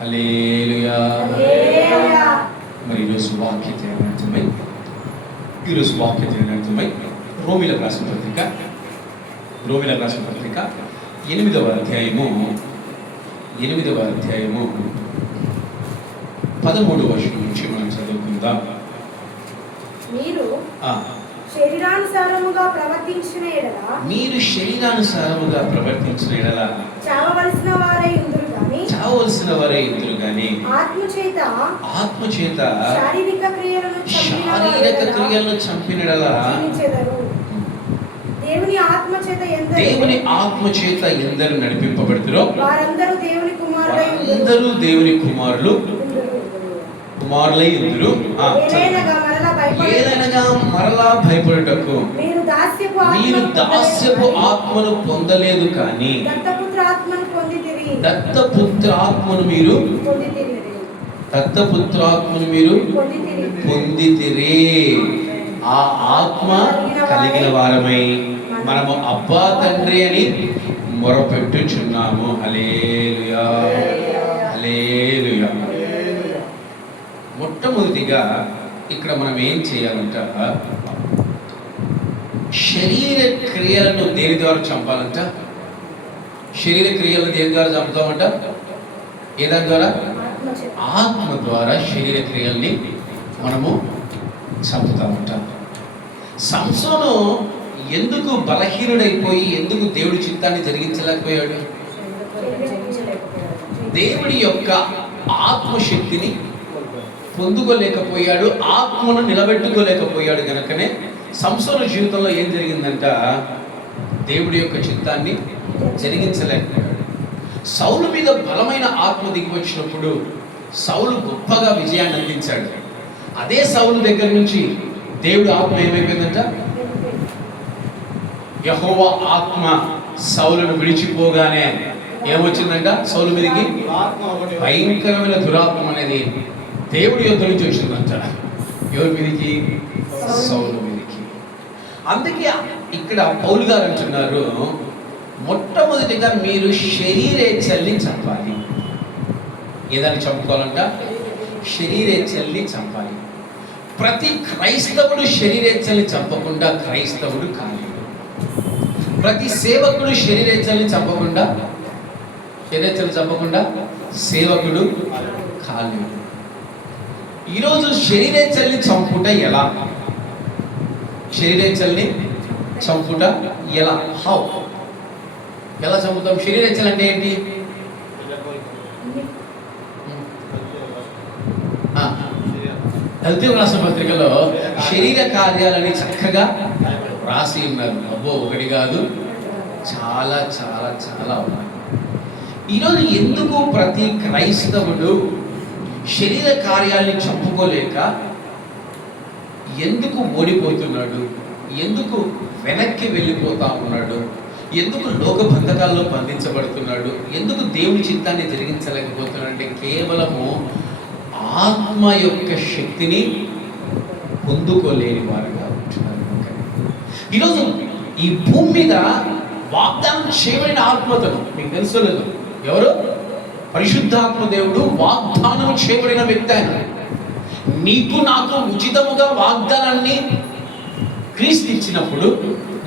హల్లెలూయా. మరి ఈరోజు వాక్య ధ్యానార్థమై రోమీలకు రాసిన పత్రిక 8వ అధ్యాయము 13వ వచనం నుంచి మనం చదువుకుందాం. మీరు శరీరానుసారముగా ప్రవర్తించిన ఎడల చావవలసిన వారై ఉందురు గాని ఆత్మచేత శారీరక క్రియలను చంపిన ఎడల దేవుని ఆత్మచేత ఎందరు నడిపింపబడుతురో వారందరూ దేవుని కుమారులై ఉందురు. ఏదైనగా మరలా భయపడుటకు మీరు దాస్యపు ఆత్మను పొందలేదు కానీ దత్తపుత్రాత్మను మీరు పొందితిరి. ఆ ఆత్మ కలిగిన వారమై మనము అబ్బా తండ్రి అని మొరపెట్టుచున్నాము. హల్లెలూయా, హల్లెలూయా. మొట్టమొదటిగా ఇక్కడ మనం ఏం చేయాలంట? శరీర క్రియలను దేని ద్వారా చంపాలంట? శరీర క్రియలను దేని ద్వారా చంపుతామంట? ఏదాని ద్వారా? ఆత్మ ద్వారా శరీర క్రియల్ని మనము చంపుతామంట. సంసోను ఎందుకు బలహీనుడైపోయి ఎందుకు దేవుడి చిత్తాన్ని జరిగించలేకపోయాడు? దేవుడి యొక్క ఆత్మశక్తిని పొందుకోలేకపోయాడు, ఆత్మను నిలబెట్టుకోలేకపోయాడు. కనుకనే సంసోను జీవితంలో ఏం జరిగిందంట? దేవుడి యొక్క చిత్తాన్ని జరిగించలేకపోయాడు. సౌలు మీద బలమైన ఆత్మ దిగి వచ్చినప్పుడు సౌలు గొప్పగా విజయాన్ని అందించాడు. అదే సౌలు దగ్గర నుంచి దేవుడి ఆత్మ ఏమైపోయిందంట? యెహోవా ఆత్మ సౌలును విడిచిపోగానే ఏమొచ్చిందంట? సౌలు మీదకి భయంకరమైన దురాత్మ అనేది దేవుడి యొద్ద నుంచి వచ్చిందంట. ఎవరి మీదకి? సౌలు మీదకి. అందుకే ఇక్కడ పౌలు గారు అంటున్నారు, మొట్టమొదటిగా మీరు శరీరేచ్ఛల్ని చంపాలి. ఏదాన్ని చంపుకోవాలంట? శరీరేచ్ఛల్ని చంపాలి. ప్రతి క్రైస్తవుడు శరీరేచ్ఛల్ని చంపకుండా క్రైస్తవుడు కాలేడు. ప్రతి సేవకుడు శరీరేచ్ఛల్ని చంపకుండా సేవకుడు కాలేడు. ఈరోజు శరీరేచ్ఛల్ని చంపుట ఎలా? శరీరేచ్ఛల్ని చంపుట ఎలా? ఎలా చంపుతాం? శరీరేచ్ఛలు అంటే ఏంటి? గల్తీయులకు రాసిన పత్రికలో శరీర కార్యాలని చక్కగా రాసి ఉన్నారు. అబ్బో, ఒకటి కాదు, చాలా చాలా చాలా ఉన్నాయి. ఈరోజు ఎందుకు ప్రతి క్రైస్తవుడు శరీర కార్యాలని చంపుకోలేక ఎందుకు ఓడిపోతున్నాడు? ఎందుకు వెనక్కి వెళ్ళిపోతా ఉన్నాడు? ఎందుకు లోక బంధకాల్లో బంధించబడుతున్నాడు? ఎందుకు దేవుని చిత్తాన్ని జరిగించలేకపోతున్నాడు? అంటే కేవలము ఆత్మ యొక్క శక్తిని పొందుకోలేని వారుగా ఉంటున్నారు. ఈరోజు ఈ భూమి మీద వాగ్దానం చేయబడిన ఆత్మతను మీకు తెలుసు లేదు? ఎవరు? పరిశుద్ధాత్మ దేవుడు వాగ్దానం చేయబడిన వ్యక్తి. ఆయన నీకు నాకు ఉచితముగా వాగ్దానాన్ని క్రీస్తు ఇచ్చినప్పుడు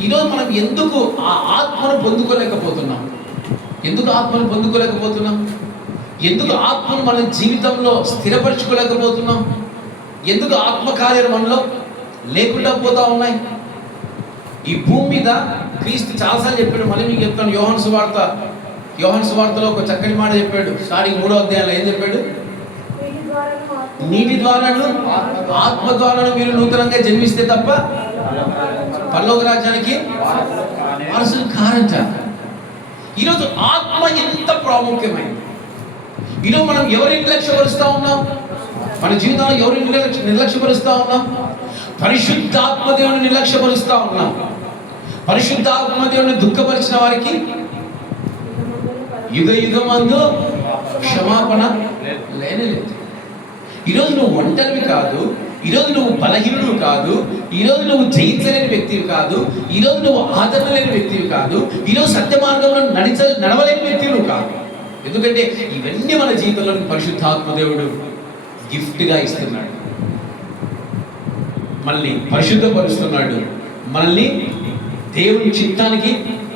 ఈరోజు మనం ఎందుకు ఆ ఆత్మను పొందుకోలేకపోతున్నాం? ఎందుకు ఆత్మను పొందుకోలేకపోతున్నాం? ఎందుకు ఆత్మను మన జీవితంలో స్థిరపరచుకోలేకపోతున్నాం? ఎందుకు ఆత్మకార్యాలు మనలో లేకుండా పోతా ఉన్నాయి? ఈ భూమి మీద క్రీస్తు చాలాసార్లు చెప్పాడు. మళ్ళీ మీకు చెప్తాను. యోహాను సువార్తలో ఒక చక్కని మాట చెప్పాడు. స్టార్టింగ్ 3వ అధ్యాయంలో ఏం చెప్పాడు? నీటి ద్వారాను ఆత్మ ద్వారాను మీరు నూతనంగా జన్మిస్తే తప్ప పరలోక రాజ్యానికి వారసులు కారంట. ఈరోజు ఆత్మ ఎంత ప్రాముఖ్యమైంది. ఈరోజు మనం ఎవరిని నిర్లక్ష్యపరుస్తూ ఉన్నాం? మన జీవితంలో ఎవరిని నిర్లక్ష్యపరుస్తూ ఉన్నాం? పరిశుద్ధాత్మ దేవుని నిర్లక్ష్యపరుస్తూ ఉన్నాం. పరిశుద్ధాత్మ దేవుని దుఃఖపరిచిన వారికి యుగ యుగమందు క్షమాపణ లేనే లేదు. ఈరోజు నువ్వు ఒంటరివి కాదు, ఈరోజు నువ్వు బలహీనుడు కాదు, ఈరోజు నువ్వు జయించలేని వ్యక్తివి కాదు, ఈరోజు నువ్వు ఆదరణ లేని వ్యక్తివి కాదు, ఈరోజు సత్య మార్గంలో నడవలేని వ్యక్తివి కాదు. ఎందుకంటే ఇవన్నీ మన జీవితంలో పరిశుద్ధాత్మ దేవుడు గిఫ్ట్గా ఇస్తున్నాడు. మనల్ని పరిశుద్ధపరుస్తున్నాడు, మనల్ని దేవుని చిత్తానికి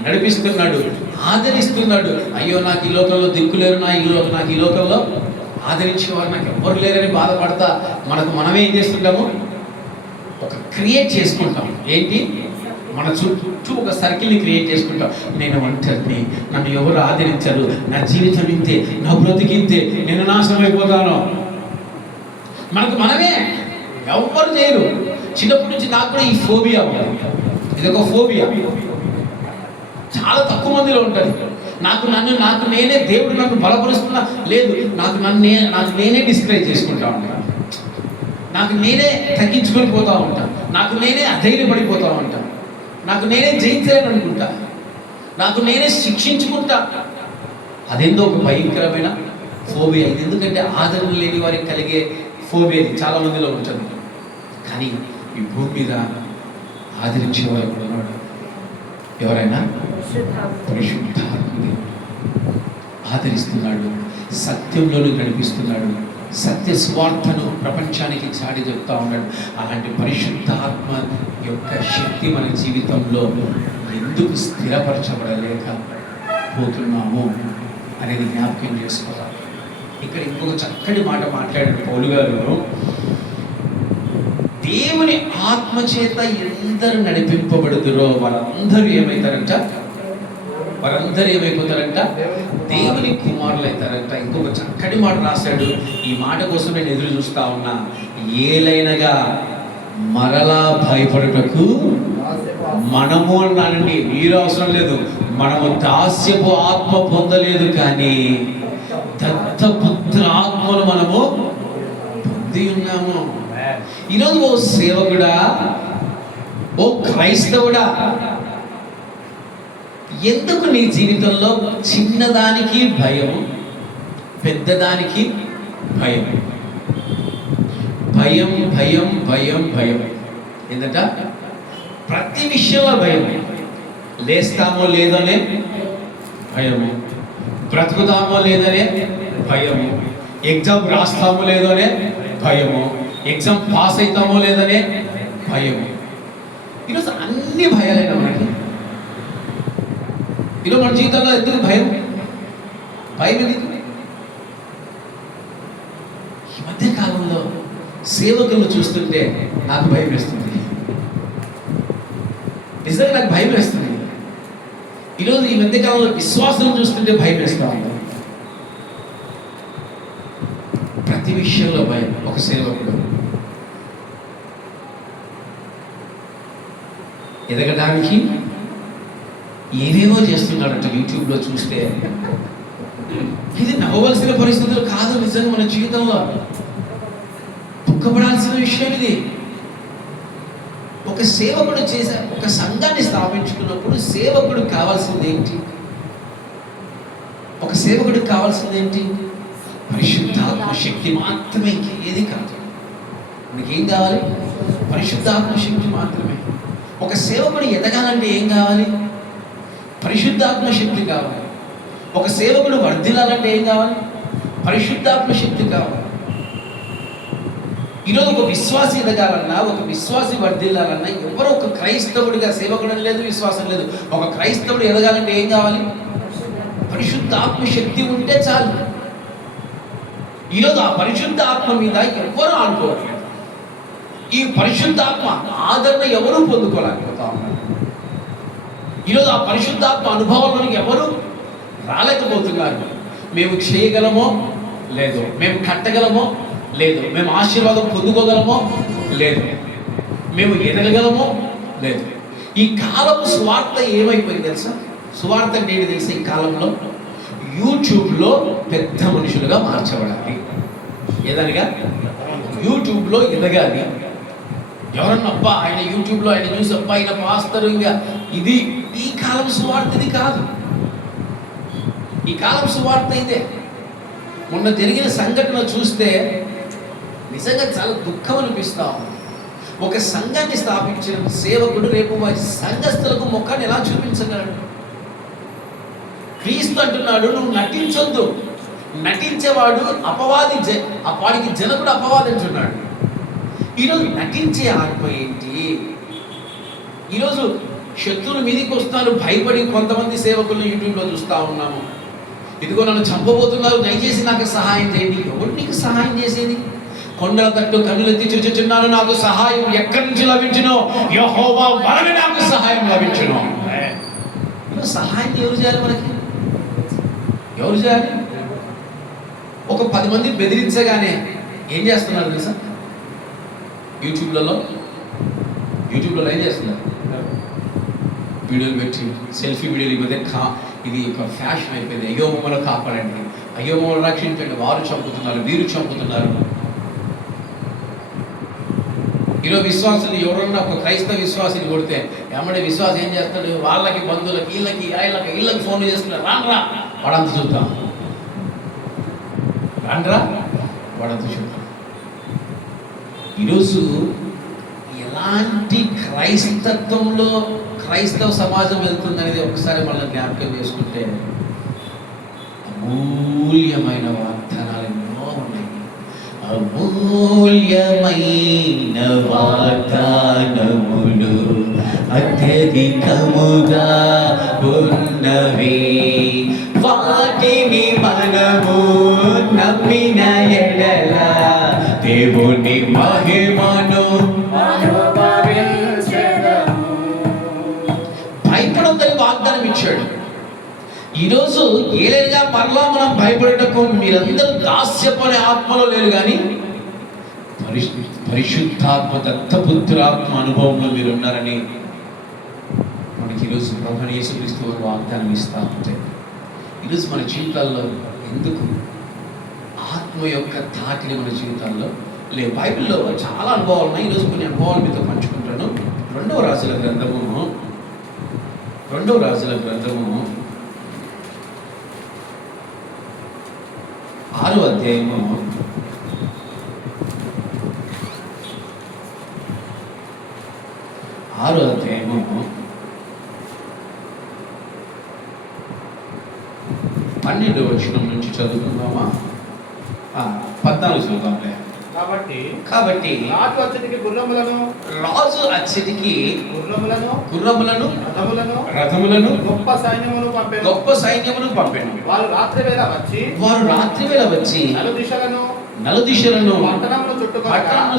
నడిపిస్తున్నాడు, ఆదరిస్తున్నాడు. అయ్యో నాకు ఈ లోకంలో దిక్కులేరు, నాకు ఈ లోకంలో ఆదరించేవారు నాకు ఎవ్వరు లేరని బాధపడతా మనమే ఏం చేస్తుంటాము, ఒక క్రియేట్ చేసుకుంటాం. ఏంటి, మన చుట్టూ ఒక సర్కిల్ని క్రియేట్ చేసుకుంటాం. నేను ఒంటరిని, నన్ను ఎవరు ఆదరించరు, నా జీవితం ఇంతే, నా బ్రతికింతే, నేను నాశనం అయిపోతాను. మనమే ఎవ్వరు చేయరు. చిన్నప్పటి నుంచి నాకు కూడా ఈ ఫోబియా ఉంది. ఇది ఒక ఫోబియా చాలా తక్కువ మందిలో ఉంటుంది. నాకు నేనే దేవుడు నన్ను బలపరుస్తున్నా లేదు, నాకు నేనే డిస్కరేజ్ చేసుకుంటా ఉంటాను, నాకు నేనే తగ్గించుకొని పోతూ ఉంటాను, నాకు నేనే అధైర్యపడిపోతూ ఉంటాను, నాకు నేనే జయించలేను అనుకుంటా, నాకు నేనే శిక్షించుకుంటా. అదేందో ఒక భయంకరమైన ఫోబియా. ఇది ఎందుకంటే ఆదరణ లేని వారికి కలిగే ఫోబియా చాలా మందిలో ఉంటుంది. కానీ ఈ భూమి మీద ఆదరించేవారు ఉన్నాడు ఎవరైనా, పరిశుద్ధాత్ముడు ఆదరిస్తున్నాడు, సత్యంలోనూ నడిపిస్తున్నాడు, సత్య స్వార్థను ప్రపంచానికి చాటి చెప్తా ఉన్నాడు. అలాంటి పరిశుద్ధాత్మ యొక్క శక్తి మన జీవితంలో ఎందుకు స్థిరపరచబడలేక పోతున్నాము అనేది జ్ఞాపకం చేసుకోవాలి. ఇక్కడ ఇంకొక చక్కటి మాట మాట్లాడాడు పౌలు గారు. దేవుని ఆత్మ చేత ఎందరు నడిపింపబడుతురో వారందరూ ఏమైపోతారంట, దేవుని కుమారులు అవుతారంట. ఇంకొక చక్కటి మాట రాశాడు. ఈ మాట కోసం నేను ఎదురు చూస్తా ఉన్నా. ఏలైనగా మరలా భయపడుటకు మనము అన్నానండి, మీరు అవసరం లేదు. మనము దాస్యపు ఆత్మ పొందలేదు, కానీ దత్తపుత్ర ఆత్మను మనము పొంది ఉన్నాము. ఈరోజు ఓ సేవకుడా, ఓ క్రైస్తవుడా, ఎందుకు నీ జీవితంలో చిన్నదానికి భయం, పెద్దదానికి భయం, భయం భయం భయం భయం ఏంటంట? ప్రతి విషయంలో భయం. లేస్తామో లేదనే భయము, బ్రతుకుతామో లేదనే భయము, ఎగ్జామ్ రాస్తామో లేదనే భయము, ఎగ్జామ్ పాస్ అవుతామో లేదనే భయము. ఈరోజు అన్ని భయాలైనా మనకి. ఈరోజు మన జీవితంలో ఎందుకు భయం ఎందుకు? ఈ మధ్య కాలంలో సేవకులను చూస్తుంటే నాకు భయం వేస్తుంది. నిజంగా నాకు భయం వేస్తుంది. ఈరోజు ఈ మధ్య కాలంలో విశ్వాసం చూస్తుంటే భయం వేస్తా ఉంది. ప్రతి విషయంలో భయం. ఒక సేవకుడు ఎదగడానికి ఏవేవో చేస్తున్నాడంట. యూట్యూబ్లో చూస్తే ఇది నవ్వవలసిన పరిస్థితులు కాదు. నిజంగా మన జీవితంలో దుఃఖపడాల్సిన విషయం ఇది. ఒక సేవకుడు ఒక సంఘాన్ని స్థాపించుకున్నప్పుడు సేవకుడికి కావాల్సింది ఏంటి? ఒక సేవకుడికి కావాల్సింది ఏంటి? పరిశుద్ధాత్మ శక్తి మాత్రమే, ఇంకేది కాదు. మనకి ఏం కావాలి? పరిశుద్ధాత్మ శక్తి మాత్రమే. ఒక సేవకుడు ఎదగాలంటే ఏం కావాలి? పరిశుద్ధాత్మ శక్తి కావాలి. ఒక సేవకుడు వర్ధిల్లాలంటే ఏం కావాలి? పరిశుద్ధాత్మ శక్తి కావాలి. ఈరోజు ఒక విశ్వాసి ఎదగాలన్నా, ఒక విశ్వాసి వర్ధిల్లాలన్నా, ఎవరో ఒక క్రైస్తవుడిగా, సేవకుడు లేదు, విశ్వాసం లేదు, ఒక క్రైస్తవుడు ఎదగాలంటే ఏం కావాలి? పరిశుద్ధాత్మ శక్తి ఉంటే చాలు. ఈరోజు ఆ పరిశుద్ధాత్మ మీద ఎవరు ఆడుకోవట్లేదు. ఈ పరిశుద్ధాత్మ ఆదరణ ఎవరూ పొందుకోలేకపోతా ఉన్నారు. ఈరోజు ఆ పరిశుద్ధాత్మ అనుభవంలోనికి ఎవరు రాలేకపోతున్నారు. మేము చేయగలమో లేదు, మేము కట్టగలమో లేదు, మేము ఆశీర్వాదం పొందుకోగలమో లేదు, మేము ఎదగగలమో లేదు. ఈ కాలపు సువార్త ఏమైపోయింది తెలుసా? సువార్త అంటే ఏంటి తెలుసా? ఈ కాలంలో యూట్యూబ్లో పెద్ద మనుషులుగా మార్చబడాలి. ఏదనిగా యూట్యూబ్లో ఎదగాలి. ఎవరన్నా అబ్బా ఆయన యూట్యూబ్లో ఆయన చూసి అబ్బా ఆయన పాస్తారు, ఇంకా ఇది ఈ కాలం సువార్త ఇది కాదు. ఈ కాలం సువార్త ఇదే. మొన్న జరిగిన సంఘటన చూస్తే నిజంగా చాలా దుఃఖం అనిపిస్తాం. ఒక సంఘాన్ని స్థాపించిన సేవకుడు రేపు సంఘస్థులకు ముఖాన్ని ఎలా చూపించగలడు? క్రీస్తు క్రీస్తు అంటున్నాడు, నువ్వు నటించొద్దు. నటించేవాడు అపవాది, వాడికి జనకుడు అపవాది అంటున్నాడు. ఈరోజు నటించే ఆత్మ ఏంటి? ఈరోజు శత్రువుల మీదకి వస్తారు భయపడి కొంతమంది సేవకులను యూట్యూబ్లో చూస్తూ ఉన్నాము. ఇదిగో నన్ను చంపబోతున్నారు, దయచేసి నాకు సహాయం చేయండి. ఎవరు నీకు సహాయం చేసేది? కొండల తట్టు కన్నులెత్తి చూచుచున్నాను, నాకు సహాయం ఎక్కడి నుంచి లభించునో, యెహోవా వలన నాకు సహాయం లభించును. సహాయం ఎవరు చేయాలి? మనకి ఎవరు చేయాలి? ఒక 10 మంది బెదిరించగానే ఏం చేస్తున్నారు తెలుసా? యూట్యూబ్లలో ఏం చేస్తున్నారు? వీడియోలు పెట్టి సెల్ఫీ వీడియోలు. ఈ మధ్య ఇది ఒక ఫ్యాషన్ అయిపోయింది. అయ్యో మమ్మల్ని కాపాడండి, అయ్యో మమ్మల్ని రక్షించండి, వారు చంపుతున్నారు, వీరు చంపుతున్నారు. ఈరోజు విశ్వాసులు ఎవరన్నా ఒక క్రైస్తవ విశ్వాసిని కొడితే ఎమ్మడే విశ్వాసం ఏం చేస్తాడు? వాళ్ళకి, బంధువులకి, ఇళ్ళకి ఫోన్ చేసుకున్నారు, రాండ్రా వాడంత చూద్దాం, రాండ్రా వాడంత చూద్దాం. ఈరోజు ఎలాంటి క్రైస్తత్వంలో క్రైస్తవ సమాజం వెళ్తుందనేది ఒకసారి మనం జ్ఞాపకం చేసుకుంటే అమూల్యమైన వాగ్దానాలు ఎన్నో ఉన్నాయి. అమూల్యమైన వాగ్దానములు అత్యధికముగా ఉన్నవి, వాటిని మనము నమ్మిన ఎడల దేవుని మహిమను భయపడొద్దని వాగ్దానం ఇచ్చాడు. ఈరోజు ఏలేగా మరలా మనం భయపడటకు మీరందరూ దాస్యపడే ఆత్మలో లేరు, కానీ పరిశుద్ధాత్మ దత్తపుత్రాత్మ అనుభవంలో మీరు ఉన్నారని మనకి ఈరోజు ప్రభువైన యేసుక్రీస్తు వారు వాగ్దానం ఇస్తా ఉంటాయి. ఈరోజు మన జీవితాల్లో ఎందుకు ఆత్మ యొక్క తాకిడి మన జీవితాల్లో లేవు? బైబిల్లో చాలా అనుభవాలు ఉన్నాయి. ఈరోజు కొన్ని అనుభవాలు మీతో పంచుకుంటాను. రెండవ రాజుల గ్రంథము 6వ అధ్యాయము 12వ వచనం నుంచి చదువుకుందామా? 14 చదువుతాంలే. కాబట్టి రాజు అచ్చటికి గుర్రములను రథములను గొప్ప సైన్యమును పంపెను. వారు రాత్రి వేళ వచ్చి నలుదిశలను పట్టణమును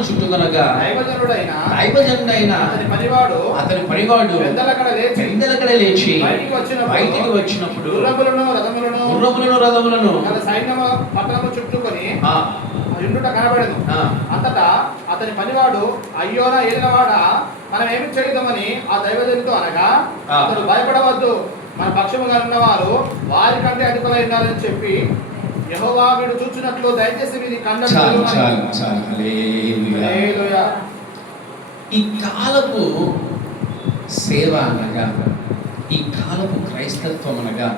చుట్టుకొనగా దైవజనుడైన అతని పనివాడు పెందలకడ లేచి బయటికి వచ్చినప్పుడు గుర్రములను రథములను పట్టణము చుట్టుకొని కనబడను. అంతటా అతని పనివాడు, అయ్యోనా ఏలినవాడా, మనం ఏమి చేయదామని ఆ దైవజనుడితో అనగా, అతడు భయపడవద్దు, మన పక్షముగా ఉన్నవారు వారి కంటే అధిపతులై ఉన్నారని చెప్పి, యెహోవా వీడు చూచినట్లు దయచేసి వీరి కన్నులు. ఈ కాలపు సేవ అనగా, ఈ కాలపు క్రైస్తత్వం అనగా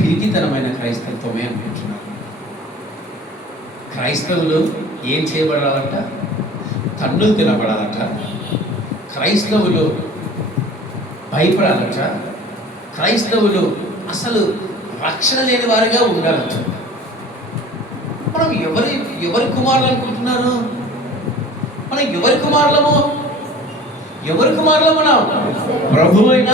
పిరికితనమైన క్రైస్తత్వమే అనుకుంటున్నారు. క్రైస్తవులు ఏం చేయబడాలంట? తన్నులు తినబడాలట. క్రైస్తవులు భయపడాలట. క్రైస్తవులు అసలు రక్షణ లేని వారిగా ఉండాలట. మనం ఎవరి కుమారులు అనుకుంటున్నారు? మనం ఎవరి కుమారులము? మనం ప్రభువైన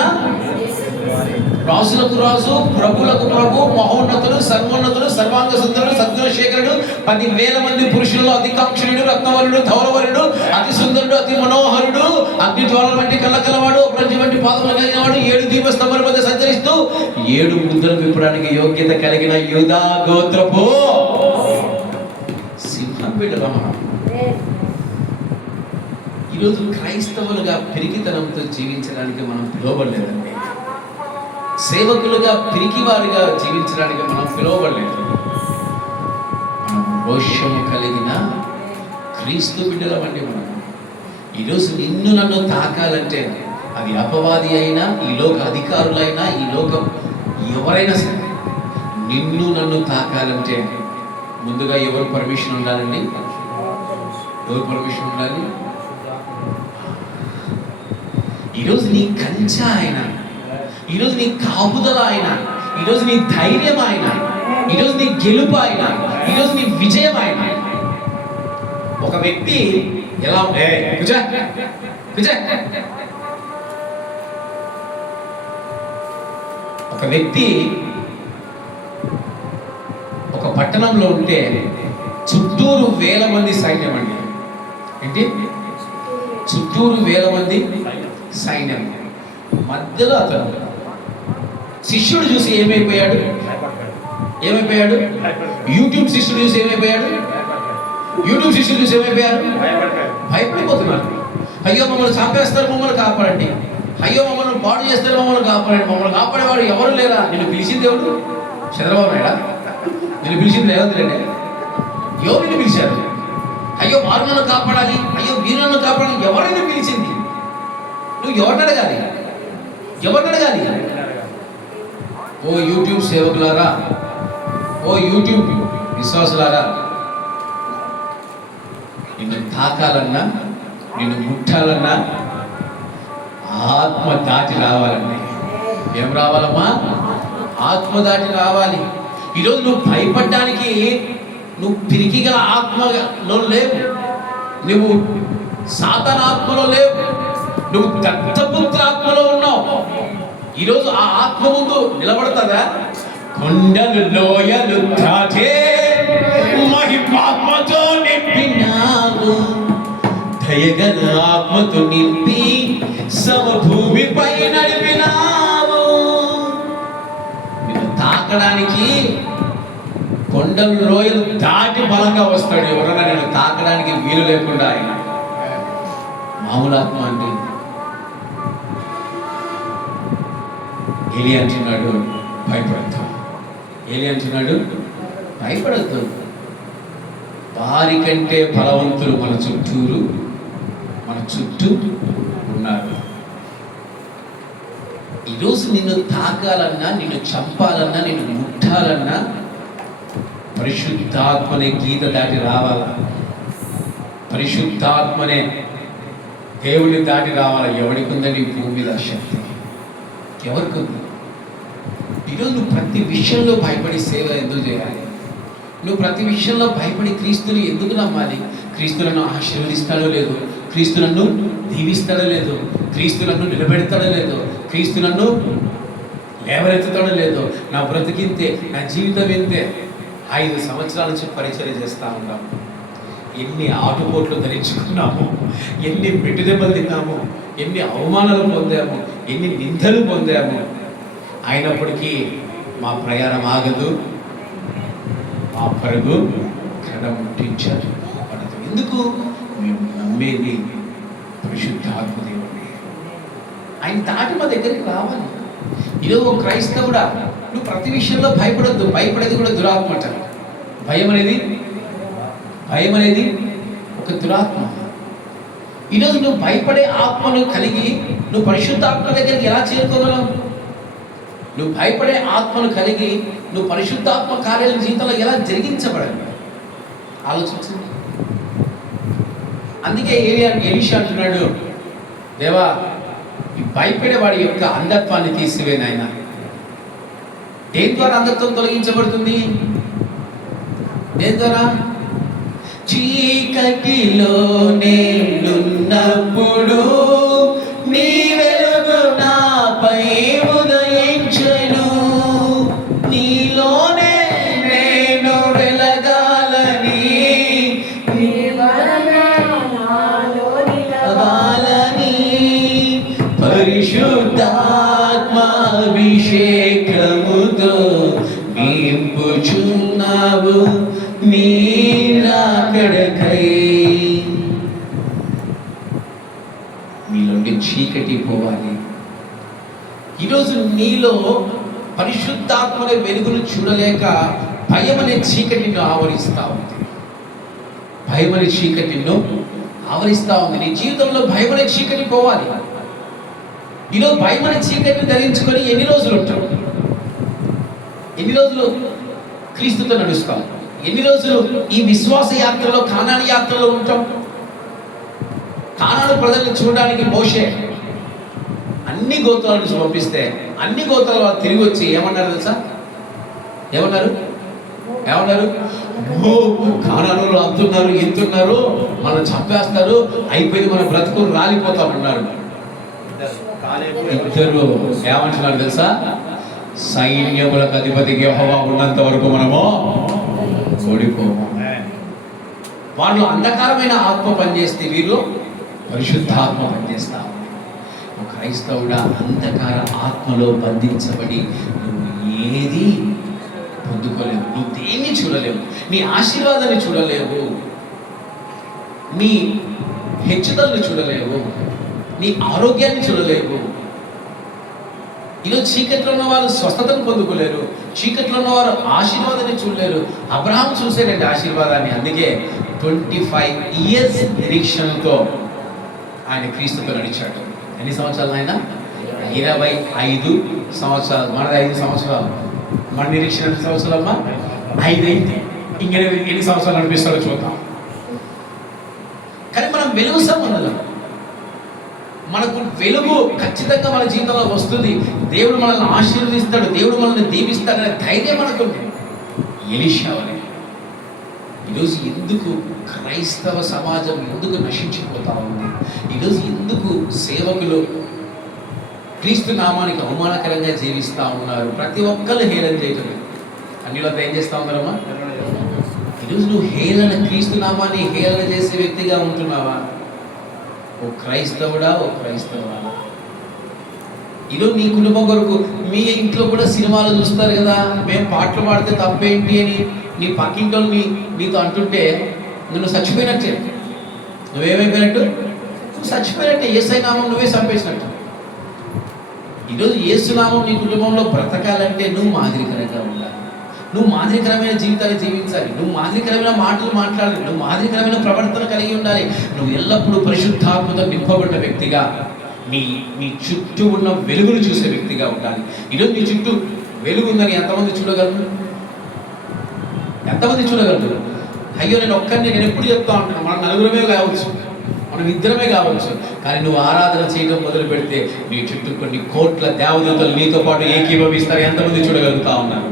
రాజులకు రాజు, ప్రభులకు ప్రభు, మహోన్నతుడు, సర్వోన్నతుడు, సర్వాంగ సుందరుడు, సద్గుణశేఖరుడు, 10,000 మంది పురుషులలో అతి కాంక్షణుడు, రత్నవరుడు, ధవలవరుడు, అతి సుందరుడు, అతి మనోహరుడు, అగ్ని జ్వాలల వంటి కళ్ళ కలవాడు, అప్రంజి వంటి పాదములు కలిగినవాడు, 7 దీపస్తంభాల మధ్య సంచరిస్తూ 7 ముద్రలు విప్పడానికి యోగ్యత కలిగిన యూదా గోత్రపు సింహం బిడ్డలు మనం. ఈరోజు క్రైస్తవులుగా పిరికితనంతో జీవించడానికి మనం పిలువబడలేదండి. సేవకులుగా పిరికివారిగా జీవించడానికి మనం పిలువబడలేదు. మనం రోషము కలిగిన క్రీస్తు బిడ్డల వంటి మనం. ఈరోజు నిన్ను నన్ను తాకాలంటే అది అపవాది అయినా, ఈ లోక అధికారులైనా, ఈ లోకం ఎవరైనా సరే, నిన్ను నన్ను తాకాలంటే ముందుగా ఎవరు పర్మిషన్ ఉండాలండి? ఎవరు పర్మిషన్ ఉండాలి? ఈరోజు నీ కంచె ఆయన, ఈరోజు నీ కాపుదల ఆయన, ఈరోజు నీ ధైర్యం ఆయన, ఈరోజు నీ గెలుపు ఆయన, ఈరోజు నీ విజయం ఆయన. ఒక వ్యక్తి ఎలా ఒక వ్యక్తి ఒక పట్టణంలో ఉంటే చుట్టూరు వేల మంది సైన్యం అండి. ఏంటి? చుట్టూరు వేల మంది సైన్యం. మధ్యలో అతను శిష్యుడు చూసి ఏమైపోయాడు? యూట్యూబ్ శిష్యుడు చూసి ఏమైపోయాడు? భయపడిపోతున్నారు. అయ్యో మమ్మల్ని చంపేస్తారు, మమ్మల్ని కాపాడండి. అయ్యో మమ్మల్ని పాడు చేస్తారు, మమ్మల్ని కాపాడండి. మమ్మల్ని కాపాడేవాడు ఎవరు లేరా? నిన్ను పిలిచింది ఎవరు? చంద్రబాబు నాయుడా? నిన్ను పిలిచింది రేవంత్ రెడ్డి? ఎవరు నిన్ను పిలిచారు? అయ్యో వారు నన్ను కాపాడాలి, అయ్యో వీరు నన్ను కాపాడాలి. ఎవరైనా పిలిచింది? నువ్వు ఎవరిని అడగాలి? ఓ యూట్యూబ్ సేవకులారా, ఓ యూట్యూబ్ విశ్వాసులారా, నిన్ను తాకాలన్నా, నిన్ను ముట్టాలన్నా ఆత్మ దాటి రావాలండి. ఏం రావాలమ్మా? ఆత్మ దాటి రావాలి. ఈరోజు నువ్వు భయపడ్డానికి నువ్వు తిరిగి గల ఆత్మలో లేవు, నువ్వు సాతాను ఆత్మలో లేవు, నువ్వు దత్తపుత్ర ఆత్మలో ఉన్నావు. ఈరోజు ఆ ఆత్మ ముందు నిలబడతాదా? కొండలు లోయలు దాటే మహిమాత్మతో నింపినావు, దయగల ఆత్మతో నింపి సమభూమిపై నడిపినావు. నిన్ను తాకడానికి కొండలు లోయలు దాటి బలంగా వస్తాడు. ఎవరైనా నేను తాకడానికి వీలు లేకుండా ఆయన మామూలు ఆత్మ అంటే. ఏలి అంటున్నాడు భయపడద్దు. వారి కంటే బలవంతులు మన చుట్టూ ఉన్నారు. ఈరోజు నిన్ను తాకాలన్నా, నిన్ను చంపాలన్నా, నిన్ను ముట్టాలన్నా పరిశుద్ధాత్మనే గీత దాటి రావాలా? పరిశుద్ధాత్మనే దేవుని దాటి రావాలా? ఎవరికి ఉందండి ఈ భూమి మీద శక్తి? ఎవరికి ఉంది? ఈరోజు నువ్వు ప్రతి విషయంలో భయపడి సేవ ఎందుకు చేయాలి? నువ్వు ప్రతి విషయంలో భయపడి క్రీస్తుని ఎందుకు నమ్మాలి? క్రీస్తు నన్ను ఆశీర్వదిస్తాడో లేదు, క్రీస్తు నన్ను దీవిస్తాడో లేదు, క్రీస్తు నన్ను నిలబెడతాడో లేదు, క్రీస్తు నన్ను లేవనెత్తుతాడో లేదు. నా బ్రతికింతే, నా జీవితం ఇంతే. 5 సంవత్సరాల నుంచి పరిచర్య చేస్తూ ఉంటాం. ఎన్ని ఆటుపోట్లు ధరించుకున్నాము, ఎన్ని మెట్టుదెబ్బలు తిన్నాము, ఎన్ని అవమానాలు పొందాము, ఎన్ని నిందలు పొందాము. అయినప్పటికీ మా ప్రయాణం ఆగదు, మా పరుగు కడముట్టించారు. ఎందుకు? మేము నమ్మేది పరిశుద్ధాత్మ దేవుడిని. ఆయన దాటి మా దగ్గరికి రావాలి. ఈరోజు ఒక క్రైస్తవుడా, నువ్వు ప్రతి విషయంలో భయపడద్దు. భయపడేది కూడా దురాత్మ అంట. భయం అనేది ఒక దురాత్మ. ఈరోజు నువ్వు భయపడే ఆత్మను కలిగి నువ్వు పరిశుద్ధాత్మ దగ్గరికి ఎలా చేరుకోగలవు? నువ్వు భయపడే ఆత్మను కలిగి నువ్వు పరిశుద్ధాత్మ కార్యాల జీవితంలో ఎలా జరిగించబడాలి? ఆలోచించండి. అందుకే ఎలీషా అంటున్నాడు, దేవా ఈ భయపడే వాడి యొక్క అంధత్వాన్ని తీసివే నాయనా. దేని ద్వారా అంధత్వం తొలగించబడుతుంది? దేని ద్వారా? చీకటిలో నేనున్నప్పుడు నీ వెలుగు నాపై ఉదయించెను, నీలోనే నేను వెలగాలని పరిశుద్ధాత్మాభిషేకముతో నింపుచున్నావు నీ రాకడకై. నీలోని చీకటి పోవాలి. ఈరోజు నీలో పరిశుద్ధాత్మనే వెలుగును చూడలేక భయం అనే చీకటి నిన్ను ఆవరిస్తూ ఉంది. భయం అనే చీకటి నిన్ను ఆవరిస్తూ ఉంది. నీ జీవితంలో భయం అనే చీకటి పోవాలి. ఈరోజు భయం అనే చీకటిని ధరించుకొని ఎన్ని రోజులు ఉంటాం? ఎన్ని రోజులు క్రీస్తుతో నడుస్తాం? ఎన్ని రోజులు ఈ విశ్వాస యాత్రలో, కానాను యాత్రలో ఉంటాం? కానాను ప్రజల్ని చూడడానికి మోషే అన్ని గోత్రాల నుంచి పంపిస్తే అన్ని గోత్రాల వాళ్ళు తిరిగి వచ్చి ఏమన్నారు తెలుసా? ఏమన్నారు? కానానులు అంటున్నారు, ఎంతున్నారు, మనం చంపేస్తారు, అయిపోయింది, మన బ్రతుకులు రాలిపోతామన్నారు. ఇద్దరు ఏమంటున్నారు తెలుసా? సైన్యములకు అధిపతికి యెహోవా ఉన్నంత వరకు మనము ఓడిపోము. వాళ్ళు అంధకారమైన ఆత్మ పనిచేస్తే వీళ్ళు పరిశుద్ధాత్మ పనిచేస్తా. ఒక క్రైస్తవుడా అంధకార ఆత్మలో బంధించబడి నువ్వు ఏది పొందుకోలేవు, నువ్వు దేన్ని చూడలేవు, నీ ఆశీర్వాదాన్ని చూడలేవు, నీ హెచ్చుదలను చూడలేవు, నీ ఆరోగ్యాన్ని చూడలేవు. ఈరోజు చీకట్లో ఉన్న వాళ్ళు స్వస్థతను పొందుకోలేరు, చీకట్లో ఉన్న వారు ఆశీర్వాదాన్ని చూడలేరు. అబ్రహాం చూసాడండి ఆశీర్వాదాన్ని. అందుకే 25 years నిరీక్షణతో ఆయన క్రీస్తుతో నడిచాడు. ఎన్ని సంవత్సరాలు ఆయన? 25 సంవత్సరాలు. మనది 5 సంవత్సరాలు. మన నిరీక్షణ ఎన్ని సంవత్సరాలు అమ్మా? 5 అయింది. ఇంకా ఎన్ని సంవత్సరాలు నడిపిస్తాడో చూద్దాం. కానీ మనం వెలుగు సంబంధం, మనకు వెలుగు ఖచ్చితంగా మన జీవితంలో వస్తుంది. దేవుడు మనల్ని ఆశీర్వదిస్తాడు, దేవుడు మనల్ని దీవిస్తాడనే ధైర్యం మనకుంది. ఎలీషా వలె ఈరోజు ఎందుకు క్రైస్తవ సమాజం ఎందుకు నశించిపోతా ఉంది? ఈరోజు ఎందుకు సేవకులు క్రీస్తు నామానికి అవమానకరంగా జీవిస్తూ ఉన్నారు? ప్రతి ఒక్కరు హేళన చేయటం. అన్నిలో ఏం చేస్తూ ఉన్నారమ్మా? ఈరోజు నువ్వు హేళన, క్రీస్తు నామాన్ని హేళన చేసే వ్యక్తిగా ఉంటున్నావా? ఓ క్రైస్తవుడా, ఓ క్రైస్తవుడా, ఈరోజు నీ కుటుంబం కొరకు మీ ఇంట్లో కూడా సినిమాలు చూస్తారు కదా, మేము పాటలు పాడితే తప్పేంటి అని నీ పక్కింటి వాళ్ళు నీతో అంటుంటే నువ్వు చచ్చిపోయినట్టే. నువ్వేమైపోయినట్టు? నువ్వు చచ్చిపోయినట్టే. యేసు నామం నువ్వే చంపేసినట్టు. ఈరోజు యేసు నామం నీ కుటుంబంలో బ్రతకాలంటే నువ్వు మాదిరికరంగా ఉండాలి, నువ్వు మాదిరికరమైన జీవితాన్ని జీవించాలి, నువ్వు మాదిరికరమైన మాటలు మాట్లాడాలి, నువ్వు మాదిరికరమైన ప్రవర్తన కలిగి ఉండాలి. నువ్వు ఎల్లప్పుడూ పరిశుద్ధాత్మతో నింపబడిన వ్యక్తిగా, నీ చుట్టూ ఉన్న వెలుగును చూసే వ్యక్తిగా ఉండాలి. ఈరోజు నీ చుట్టూ వెలుగు ఉందని ఎంతమంది చూడగలరు? ఎంతమంది చూడగలరు? అయ్యో నేను ఎప్పుడు చెప్తా ఉంటాను, మనం నలుగురమే కావచ్చు, మనం ఇద్దరమే కావచ్చు, కానీ నువ్వు ఆరాధన చేయడం మొదలు పెడితే నీ చుట్టూ కొన్ని కోట్ల దేవదూతలు నీతో పాటు ఏకీభవిస్తారు. ఎంతమంది చూడగలుగుతా ఉన్నారు?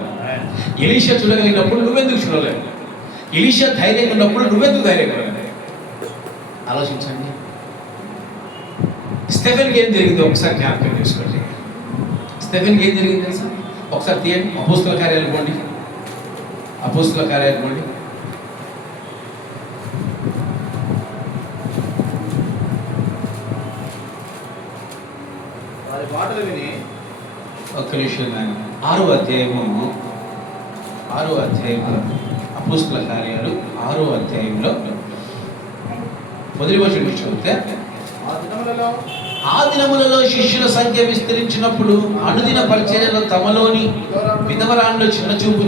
ఎలీషా చూడగలిగినప్పుడు నువ్వెందుకు చూడలేవు? ఎలీషా ధైర్యంగా ఉన్నప్పుడు నువ్వెందుకు ధైర్యంగా ఉండలేవు? ఆలోచించండి. స్టెఫెన్కి ఏం జరిగిందో ఒకసారి జ్ఞాపకం చేసుకోండి. స్టెఫెన్కి ఏం జరిగింది తెలుసా? ఒకసారి తీయండి, అపోస్తల కార్యాలు పోండి, అపోస్తల కార్యాలు పోండి. ఒక్క నిమిషం. 6వ అధ్యాయము అపోస్తల కార్యాలు 6వ అధ్యాయంలో మొదటి వచనం చదివితే, ఆ దినములలో శిష్యుల సంఖ్య విస్తరించినప్పుడు అనుదిన పరిచర్యలో తమలోని విధవరాండ్లు చిన్న చూపు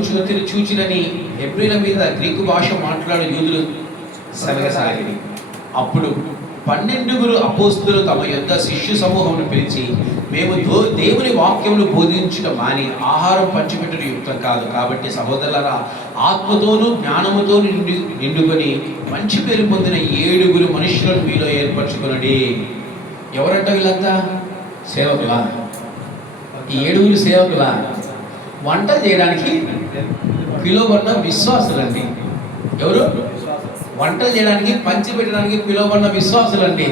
చూచినని హెబ్రీల మీద గ్రీకు భాష మాట్లాడు యూదులు సలగసాగిరి. అప్పుడు 12 అపోస్తులు తమ యొద్ద శిష్యు సమూహమును పిలిచి, మేము దేవుని వాక్యమును బోధించడం మాని ఆహారం పంచిపెట్టడం యుక్తం కాదు. కాబట్టి సహోదరులారా, ఆత్మతోనూ జ్ఞానముతోనూ నిండుకొని మంచి పేరు పొందిన 7 మనుషులను మీలో ఏర్పరచుకునండి. ఎవరంట వీళ్ళంతా? సేవకులా? ఈ 7 సేవకులా? వంట చేయడానికి పిలువబడిన విశ్వాసులండి. ఎవరు? వంట చేయడానికి, పంచి పెట్టడానికి పిలువబడిన విశ్వాసులండి.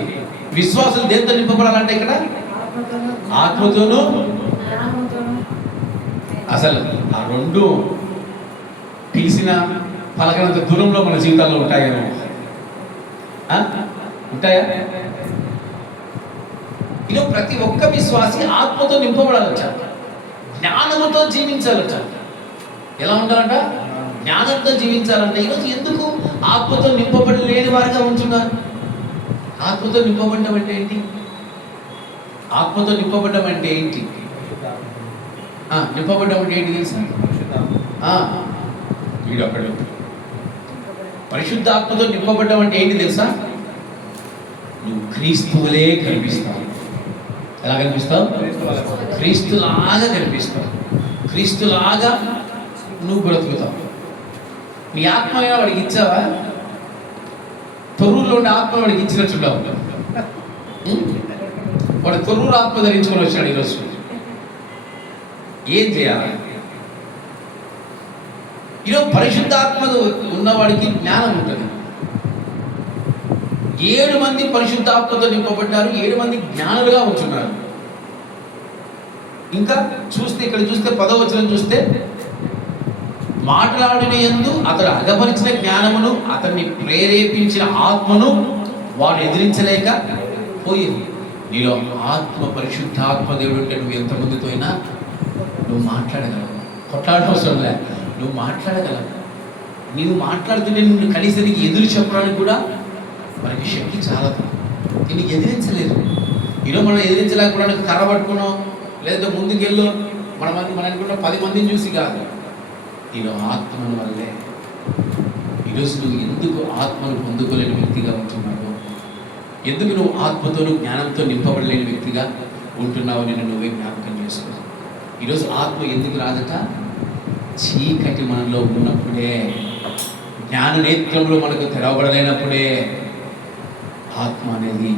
విశ్వాసులు దేంతో నింపబడాలంటే ఇక్కడ ఆత్మతోనూ. అసలు ఆ 2 పిలిచిన పలకనంత దూరంలో మన జీవితాల్లో ఉంటాయేమో. ఉంటాయా? ఇది ప్రతి ఒక్క విశ్వాసి ఆత్మతో నింపబడాలట, జ్ఞానముతో జీవించాలట. ఎలా ఉండాలంట? జ్ఞానంతో జీవించాలంట. ఈరోజు ఎందుకు ఆత్మతో నింపబడి లేని వారిగా ఉంటున్నారు? ఆత్మతో నింపబడడం అంటే ఏంటి? ఆత్మతో నింపబడడం అంటే ఏంటి? నింపబడడం అంటే ఏంటి తెలుసా? వీడు అక్కడ పరిశుద్ధాత్మతో నింపబడడం అంటే ఏంటి తెలుసా? నువ్వు క్రీస్తువులే కనిపిస్తావు. ఎలా కనిపిస్తావు? క్రీస్తులాగా కనిపిస్తావు. క్రీస్తులాగా నువ్వు బ్రతుకుతావు. నీ ఆత్మ అయినా వాడికి ఇచ్చావా? తొర్రూరులో ఉండే ఆత్మ వాడికి ఇచ్చినట్టున్నావు. వాడు తొర్రూరు ఆత్మ ధరించుకొని వచ్చాడు ఈరోజు. ఏం చేయాలి? ఈరోజు పరిశుద్ధాత్మ ఉన్నవాడికి జ్ఞానం ఉంటుంది. 7 మంది పరిశుద్ధాత్మతో నింపబడ్డారు, 7 మంది జ్ఞానులుగా ఉంటున్నారు. ఇంకా చూస్తే ఇక్కడ చూస్తే 10వ వచనం చూస్తే, మాట్లాడిన యందు అతడు అగపరిచిన జ్ఞానమును అతన్ని ప్రేరేపించిన ఆత్మను వారు ఎదిరించలేక పోయింది. నీలో ఆత్మ పరిశుద్ధాత్మ దేవుడు ఉంటే నువ్వు ఎంతమందితో అయినా నువ్వు మాట్లాడగలవు. కొట్లాడవసరం లే, నువ్వు మాట్లాడగలవు. నీవు మాట్లాడుతుంటే నిన్ను కలిసి నీకు ఎదురు చెప్పడానికి కూడా మనకి శక్తి చాలదు. దీన్ని ఎదిరించలేదు. ఈరోజు మనం ఎదిరించలేకపోవడానికి కర్ర పట్టుకున్నాం, లేదా ముందుకెళ్ళు మనం అనుకున్న 10 మందిని చూసి కాదు, నీలో ఆత్మను వల్లే. ఈరోజు నువ్వు ఎందుకు ఆత్మను పొందుకోలేని వ్యక్తిగా ఉంటున్నావు? ఎందుకు నువ్వు ఆత్మతోనూ జ్ఞానంతో నింపబడలేని వ్యక్తిగా ఉంటున్నావు? నేను నువ్వే జ్ఞాపకం చేసుకో. ఈరోజు ఆత్మ ఎందుకు రాదట? చీకటి మనలో ఉన్నప్పుడే, జ్ఞాన నేత్రంలో మనకు తెరవబడలేనప్పుడే ఆత్మ అనేది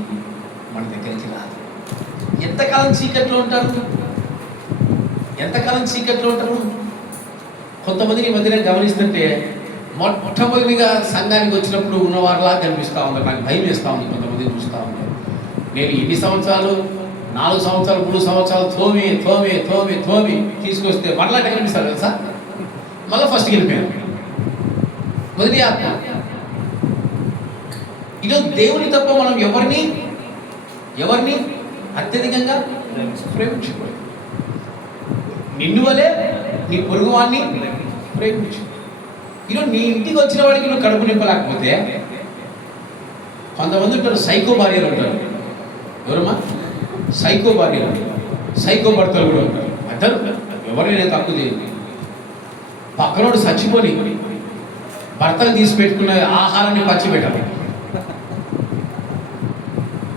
మన దగ్గరికి రాదు. ఎంతకాలం చీకట్లో ఉంటారు? ఎంతకాలం చీకట్లో ఉంటారు? కొంతమందిని ఈ మధ్యన గమనిస్తుంటే మొట్టమొదటిగా సంఘానికి వచ్చినప్పుడు ఉన్నవారిలా కనిపిస్తూ ఉంటారు. నాకు భయం వేస్తూ ఉంది కొంతమందిని చూస్తూ ఉంటారు. నేను ఎన్ని సంవత్సరాలు, 4 సంవత్సరాలు 3 సంవత్సరాలు తోమి తోమి తోమి తోమి తీసుకొస్తే మరలా కనిపిస్తారు కదా సార్, మళ్ళీ ఫస్ట్కి వెళ్ళిపోయాను. మొదటి ఆత్మ. ఈరోజు దేవుని తప్ప మనం ఎవరిని అత్యధికంగా ప్రేమించకూడదు. నిన్ను వలే నీ పొరుగువాన్ని ప్రేమించు. ఈరోజు నీ ఇంటికి వచ్చిన వాడికి నువ్వు కడుపు నింపలేకపోతే, కొంతమంది ఉంటారు సైకో భార్యలు ఉంటారు. ఎవరమ్మా? సైకో భార్యలు, సైకో భర్తలు కూడా ఉంటారు. అంటారు ఎవరైనా తక్కువ చేయండి. పక్కనోడు చచ్చిపోని భర్తలు తీసి పెట్టుకున్న ఆహారాన్ని పంచిపెట్టాలి.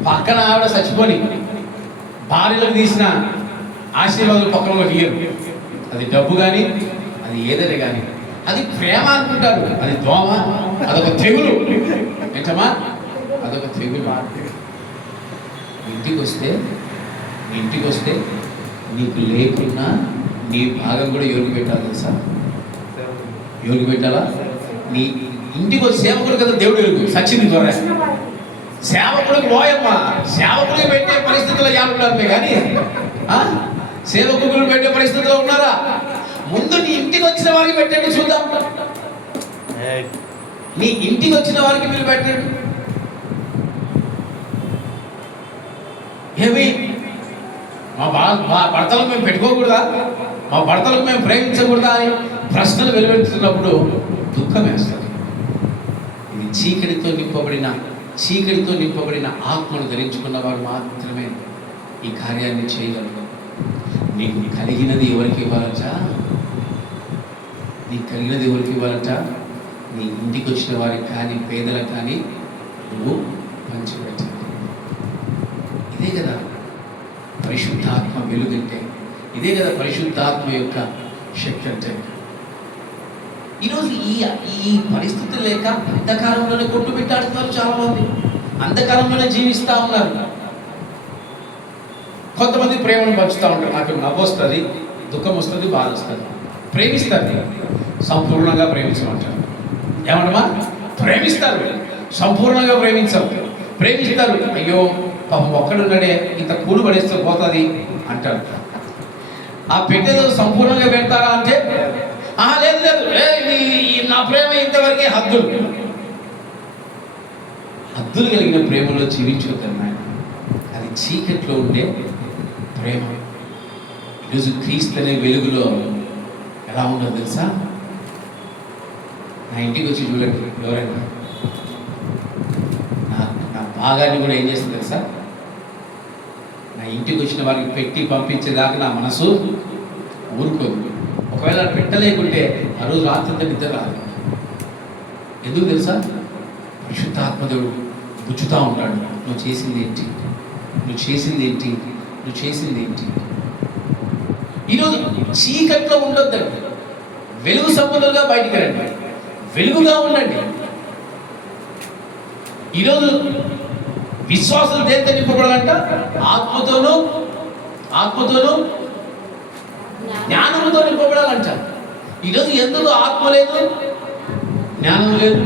పక్కన ఆవిడ చచ్చిపోని భార్యలకు తీసిన ఆశీర్వాదాలు పక్కన వాళ్ళకి ఇయ్యరు. అది డబ్బు కానీ, అది ఏదైనా కానీ, అది ప్రేమ అనుకుంటారు. అది దోమ, అదొక తెగులు. ఏంటమ్మా? అదొక తెగులు. ఇంటికి వస్తే నీకు లేకున్నా నీ భాగం కూడా ఎవరికి పెట్టాలి తెలుసా? ఎవరికి పెట్టాలా? నీ ఇంటికి వచ్చి సేవకుడు కదా దేవుడు ఎరుగు సచ్చింది త్వర. సేవకుడికి పోయమ్మా, సేవకుడికి పెట్టే పరిస్థితుల్లో ఏమంటారులే కానీ సేవకులు పెట్టే పరిస్థితిలో ఉన్నారా? ముందు నీ ఇంటికి వచ్చిన వారికి పెట్టండి చూద్దాం. నీ ఇంటికి వచ్చిన వారికి మీరు పెట్టండి. ఏమి మా భర్తలకు మేము పెట్టుకోకూడదా, మా భర్తలకు మేము ప్రేమించకూడదా అని ప్రశ్నలు వెలువెడుతున్నప్పుడు దుఃఖం వేస్తుంది. ఇది చీకటితో నింపబడిన ఆత్మను ధరించుకున్న వారు మాత్రమే ఈ కార్యాన్ని చేయగలరు. నీకు కలిగినది ఎవరికి ఇవ్వాలంట? నీ ఇంటికి వచ్చిన వారికి కానీ, పేదలకు కానీ నువ్వు పంచిపెట్టాలి. ఇదే కదా పరిశుద్ధాత్మ వెలుగంటే, ఇదే కదా పరిశుద్ధాత్మ యొక్క శక్తి అంటే. ఈరోజు ఈ పరిస్థితులు లేక అంధకారంలోనే కొట్టు పెట్టాడుతున్నారు. చాలా మంది అంధకారంలోనే జీవిస్తూ ఉన్నారు. కొంతమంది ప్రేమను పంచుతూ ఉంటారు. నాకు నవ్వు వస్తుంది, దుఃఖం వస్తుంది, బాధ వస్తుంది. ప్రేమిస్తారు, సంపూర్ణంగా ప్రేమించమంటారు. ఏమన్నా ప్రేమిస్తారు, సంపూర్ణంగా ప్రేమిస్తారు. అయ్యో పాపం ఒక్కడున్నాడే, ఇంత కూడు పడేస్తే పోతుంది అంటారు. ఆ పెట్టేదో సంపూర్ణంగా పెడతారా అంటే లేదు నా ప్రేమ ఇంతవరకే హద్దులు కలిగిన ప్రేమలో జీవించొద్దన్నా. అది చీకట్లో ఉండే ప్రేమ. ఈరోజు క్రీస్తు అనే వెలుగులో ఎలా ఉండదు తెలుసా? నా ఇంటికి వచ్చి చూడండి, ఎవరైనా నా భాగాన్ని కూడా ఏం చేస్తుంది తెలుసా? నా ఇంటికి వచ్చిన వారికి పెట్టి పంపించేదాకా నా మనసు ఊరుకోదు. ఒకవేళ పెట్టలేకుంటే ఆ రోజు రాత్రంతా నిద్ర రాదు. ఎందుకు తెలుసా? పరిశుద్ధాత్మదేవుడు గుచ్చుతూ ఉంటాడు. నువ్వు చేసింది ఏంటి? ఈరోజు చీకట్లో ఉండొద్దండి, వెలుగు సంపదలుగా బయటికి రండి, వెలుగుగా ఉండండి. ఈరోజు విశ్వాసం దేంతో నింపబడాలంట? ఆత్మతోనూ జ్ఞానంతో నింపబడాలంట. ఈరోజు ఎందుకు ఆత్మ లేదు, జ్ఞానం లేదు?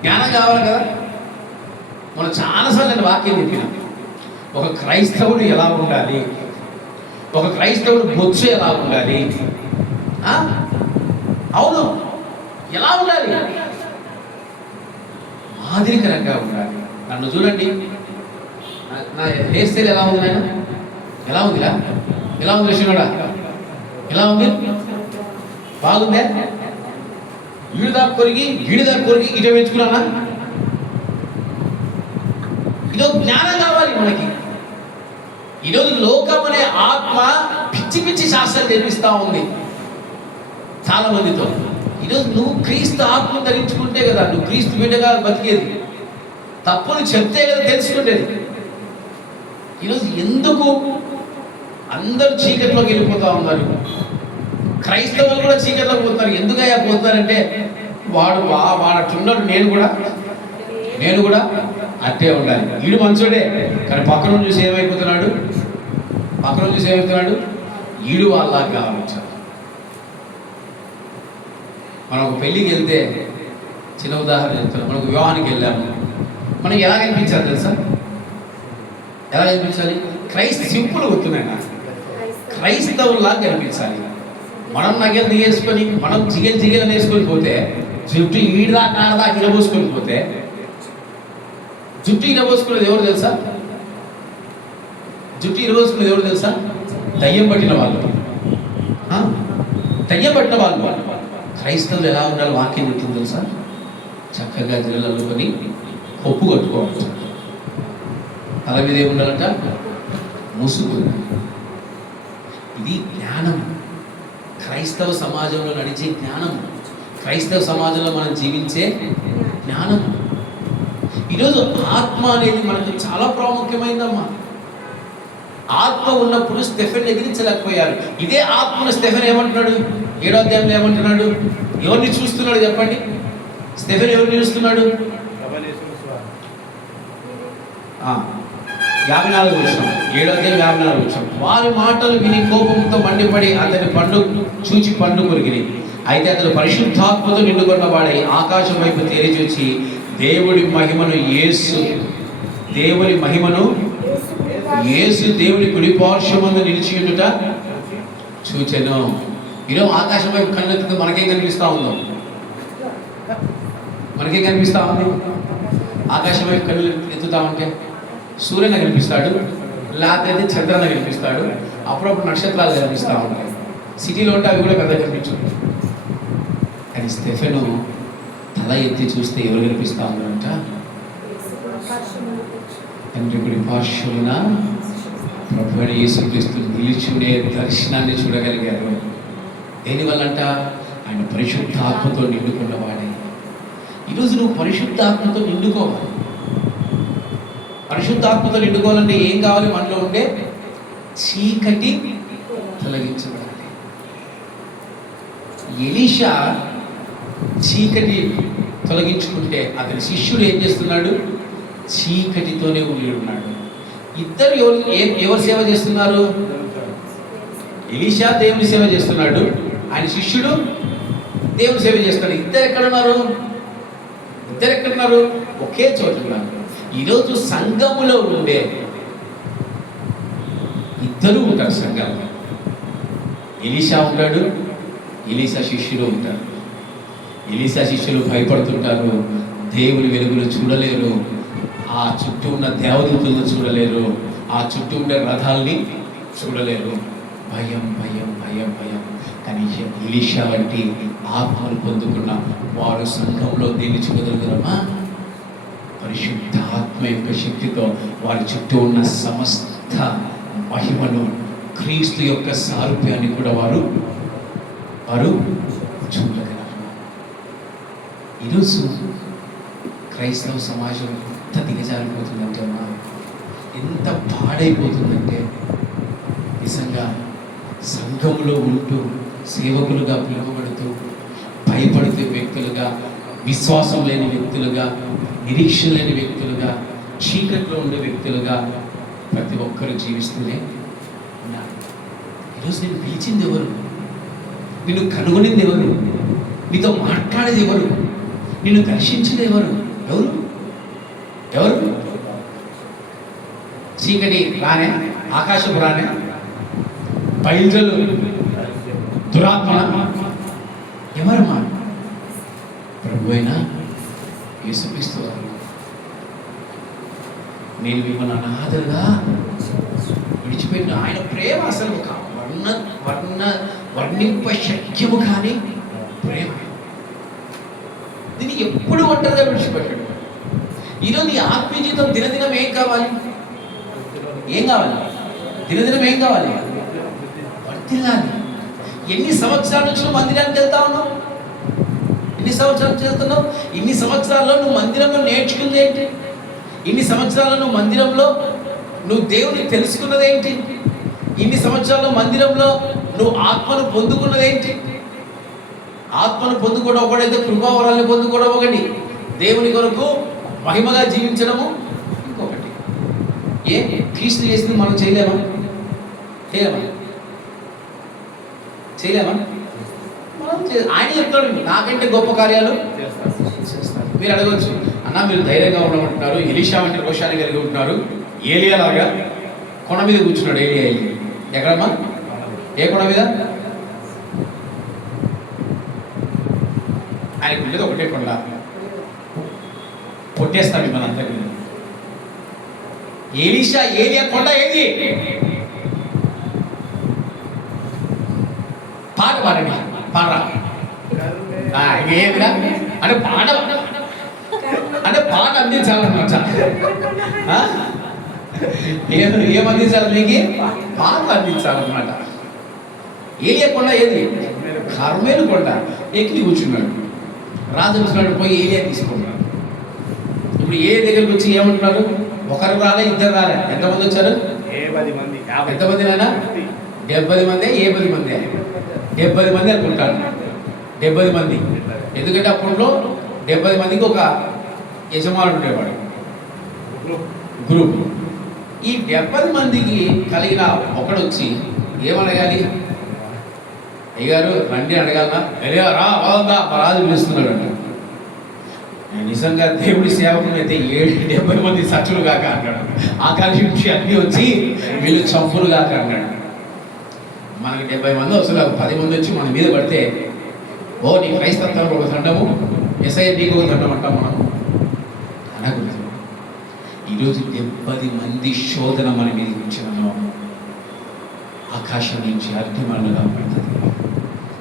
జ్ఞానం కావాలి కదా. మనం చాలాసార్లు నేను వాక్యం చెప్పిన, ఒక క్రైస్తవుడు ఎలా ఉండాలి, ఒక క్రైస్తవుడు బొచ్చు ఎలా ఉండాలి, అవును ఎలా ఉండాలి? మాదిరికరంగా ఉండాలి. నన్ను చూడండి, నా హెయిర్ స్టైల్ ఎలా ఉంది నాయన? ఎలా ఉందిరా? ఎలా ఉంది కృష్ణుడా? ఎలా ఉంది? బాగుందే? ఈడుదాకా కొరిగి ఇటు పెంచుకున్నానా? ఈరోజు జ్ఞానం కావాలి మనకి. ఈరోజు లోకం అనే ఆత్మ పిచ్చి పిచ్చి శాస్త్రం తెలిపిస్తూ ఉంది చాలా మందితో. ఈరోజు నువ్వు క్రీస్తు ఆత్మ ధరించుకుంటే కదా నువ్వు క్రీస్తు బిడ్డగా బతికేది. తప్పును చెప్తే కదా తెలుసుకునేది. ఈరోజు ఎందుకు అందరూ చీకట్లోకి వెళ్ళిపోతూ ఉన్నారు? క్రైస్తవులు కూడా చీకట్లోకి పోతున్నారు. ఎందుకయ్యా పోతున్నారంటే, వాడు అట్లున్నాడు, నేను కూడా అట్టే ఉండాలి. వీడు మంచోడే, కానీ పక్కన చూసి ఏమైపోతున్నాడు? వీడు వాళ్ళలాగా ఆలోచించాలి. మనం ఒక పెళ్ళికి వెళ్తే, చిన్న ఉదాహరణ చెప్తాను, మనకు వివాహానికి వెళ్ళాము, మనకి ఎలా కనిపించాలి తెలుసా? ఎలా కనిపించాలి? సింపుల్ గుర్తున్నాయి నాకు, క్రైస్తవుల్లాగా కనిపించాలి. మనం నగలు దిగేసుకొని, మనం జిగేలు వేసుకొని పోతే, జుట్టు ఈడదాకా ఇరబోసుకొని పోతే, జుట్టు ఇరబోసుకునేది ఎవరు తెలుసా? దయ్యం పట్టిన వాళ్ళు. క్రైస్తవులు ఎలా ఉండాలి? వాక్యం చెప్తుంది తెలుసా? చక్కగా జల్లు అల్లుకొని కొప్పు కట్టుకోవచ్చు. తల మీద ఏముండాలంట? ముసుగు. ఇది జ్ఞానం. క్రైస్తవ సమాజంలో నడిచే జ్ఞానం, క్రైస్తవ సమాజంలో మనం జీవించే జ్ఞానం. ఈరోజు ఆత్మ అనేది మనకు చాలా ప్రాముఖ్యమైందమ్మా. ఆత్మ ఉన్నప్పుడు స్టెఫెన్ ఎదిరించలేకపోయారు. ఇదే ఆత్మను స్టెఫెన్ ఏమంటున్నాడు? 7వ అధ్యాయంలో ఏమంటున్నాడు? ఎవరిని చూస్తున్నాడు చెప్పండి? స్టెఫెన్ ఎవరిని చూస్తున్నాడు? 54 వచనం, 7వ అధ్యాయం 54 వచనం. వారి మాటలు విని కోపంతో మండిపడి అతని పండు కొరికిరి. అయితే అతడు పరిశుద్ధాత్మతో నిండుకున్న వాడై ఆకాశం వైపు తేరి చూచి దేవుని మహిమను యేసు దేవుని కుడి పార్శ్వమందు నిలిచి ఉండుట చూచెను. ఈరోజు ఆకాశం వైపు కళ్ళెత్తితే మనకేం కనిపిస్తూ ఉంది? ఆకాశం వైపు కళ్ళు ఎత్తుతా ఉంటే సూర్యుని కనిపిస్తాడు, లేకపోతే చంద్రన కనిపిస్తాడు, అప్పుడప్పుడు నక్షత్రాలు కనిపిస్తూ ఉంటాయి. సిటీలో ఉంటే అవి కూడా పెద్ద కనిపించు. కానీ స్టెఫెను తల ఎత్తి చూస్తే ఎవరు కనిపిస్తూ ఉన్నారంట? తండ్రి కుడి పార్శ్వమున ప్రభువైన యేసుక్రీస్తు నిలిచునే దర్శనాన్ని చూడగలిగారు. దేనివల్లంట? ఆయన పరిశుద్ధాత్మతో నిండుకున్నవాడే. ఈరోజు నువ్వు పరిశుద్ధాత్మతో నిండుకోవాలి. పరిశుద్ధాత్మతో నిండుకోవాలంటే ఏం కావాలి? మనలో ఉండే చీకటి తొలగించబడాలి. ఎలీషా చీకటి తొలగించుకుంటే అతని శిష్యుడు ఏం చేస్తున్నాడు? చీకటితోనే ఉన్నాడు. ఇద్దరు ఎవరు సేవ చేస్తున్నారు? ఎలీషా దేవుని సేవ చేస్తున్నాడు, ఆయన శిష్యుడు దేవుని సేవ చేస్తున్నాడు. ఇద్దరు ఎక్కడున్నారు? ఒకే చోట ఉన్నారు. ఈరోజు సంఘములో ఉండే ఇద్దరు ఉంటారు సంఘంలో. ఎలీషా ఉంటాడు, ఎలీషా శిష్యుడు ఉంటాడు. ఎలీషా శిష్యులు భయపడుతుంటారు, దేవుని వెలుగులు చూడలేరు, ఆ చుట్టూ ఉన్న దేవదూతలను చూడలేరు, ఆ చుట్టూ ఉండే రథాల్ని చూడలేరు. భయం. కానీ ఎలీషా వంటి ఆత్మను పొందుకున్న వారు సంఘంలో దేన్ని చూడగలుగుతారమ్మా? పరిశుద్ధ ఆత్మ యొక్క శక్తితో వారి చుట్టూ ఉన్న సమస్త మహిమను, క్రీస్తు యొక్క సారూప్యాన్ని కూడా వారు చూడగలరు. ఈరోజు క్రైస్తవ సమాజం ఎంత దిగజారిపోతుందంటే అమ్మా, ఎంత పాడైపోతుందంటే, నిజంగా సంఘంలో ఉంటూ సేవకులుగా పిలువబడుతూ భయపడుతూ వ్యక్తులుగా, విశ్వాసం లేని వ్యక్తులుగా, నిరీక్షణ లేని వ్యక్తులుగా, చీకట్లో ఉండే వ్యక్తులుగా ప్రతి ఒక్కరూ జీవిస్తూనే ఉన్నారు. ఈరోజు నేను పిలిచింది ఎవరు? నిన్ను కనుగొనింది ఎవరు? నీతో మాట్లాడేది ఎవరు? నిన్ను దర్శించేది ఎవరు? ఎవరు ఎవరు? చీకటి రానే, ఆకాశపు రానే, బయలుజలు దురాత్మ ఎవరమ్మా? ప్రభు అయినా యేసుక్రీస్తు వారు. నేను మిమ్మల్ని అనాథలుగా విడిచిపెట్టిన ఆయన ప్రేమ అసలు ఒక వర్ణింప శక్యము కానీ ప్రేమ. దీన్ని ఎప్పుడు ఒంటరిగా విడిచిపెట్టాడు. ఈరోజు నీ ఆత్మీయ జీవితం దినదినం ఏం కావాలి? ఏం కావాలి? దినదినం ఏం కావాలి? వర్తిల్లాలి. ఎన్ని సంవత్సరాల నుంచి నువ్వు మందిరానికి వెళ్తా ఉన్నావు? ఎన్ని సంవత్సరాలు చేస్తున్నావు? ఇన్ని సంవత్సరాల్లో నువ్వు మందిరంలో నేర్చుకుంది ఏంటి? ఇన్ని సంవత్సరాల్లో నువ్వు మందిరంలో నువ్వు దేవుని తెలుసుకున్నది ఏంటి? ఇన్ని సంవత్సరాల్లో మందిరంలో నువ్వు ఆత్మను పొందుకున్నది ఏంటి? ఆత్మను పొందుకోవడం ఒకటైతే కృపావరాలను పొందుకోవడం ఒకటి, దేవుని కొరకు మహిమగా జీవించడము ఇంకొకటి. ఏ క్రీస్తు చేసింది మనం చేయలేమా? చేయలేమా? ఆయన చెప్తాడు నాకంటే గొప్ప కార్యాలు చేస్తాడు. మీరు అడగవచ్చు, అన్న మీరు ధైర్యంగా ఉండమంటున్నారు, ఎలీషా వంటి రోషాన్ని కలిగి ఉంటున్నారు, ఏలియా లాగా కొండ మీద కూర్చున్నాడు. ఏలియా ఎక్కడమ్మా? ఏ కొండ మీద? ఆయనకు ఉండేది ఒకటే కొండ. పొట్టేస్తాడు మన అంతా. ఎలీషా ఏలియా కొండ ఏది? పాట పాడండి, పాడరా. ఏదిరా అంటే పాట, అంటే పాట అందించాలన్నమాట. ఏం అందించాలి? మీకు పాట అందించాలన్నమాట. ఏలియా కొండ ఏది? కర్మేలు కొండ. ఎక్కి కూర్చున్నాడు. రాజు చూసినాడు, పోయి ఏలియా తీసుకున్నాడు. ఇప్పుడు ఏ దగ్గరికి వచ్చి ఏమంటున్నారు? ఒకరు రాలే, ఇద్దరు రాలే, ఎంతమంది వచ్చారు? ఎంతమంది నాన్న? 70 మంది. 10 మంది? 70 మంది అనుకుంటాను. 70 మంది. ఎందుకంటే అప్పట్లో 70 మందికి ఒక యజమానుడు ఉండేవాడు, గ్రూప్. ఈ 70 మందికి కలిగిన ఒకడొచ్చి ఏమడగాలి? అయ్యగారు రండి అడగాలనా? రా బాగుందా, మా రాజు పిలుస్తున్నాడు అంట. నిజంగా దేవుడి సేవకులు అయితే 70 మంది సచ్చులు కాక అన్నాడు. ఆకాశించి అన్నీ వచ్చి వీళ్ళు చంపులు కాక అన్నాడు. మనకి 70 మంది వస్తున్నారు, 10 మంది వచ్చి మన మీద పడితే, ఓ నీ క్రైస్తత్వంలో ఒక దండము, ఎస్ఐ నీకు ఒక దండం అంటాం మనం అనకూడదు. ఈరోజు 70 మంది శోధన మన మీదకి వచ్చినను ఆకాశం నుంచి అగ్ని మనల్ని కాపాడుతుంది.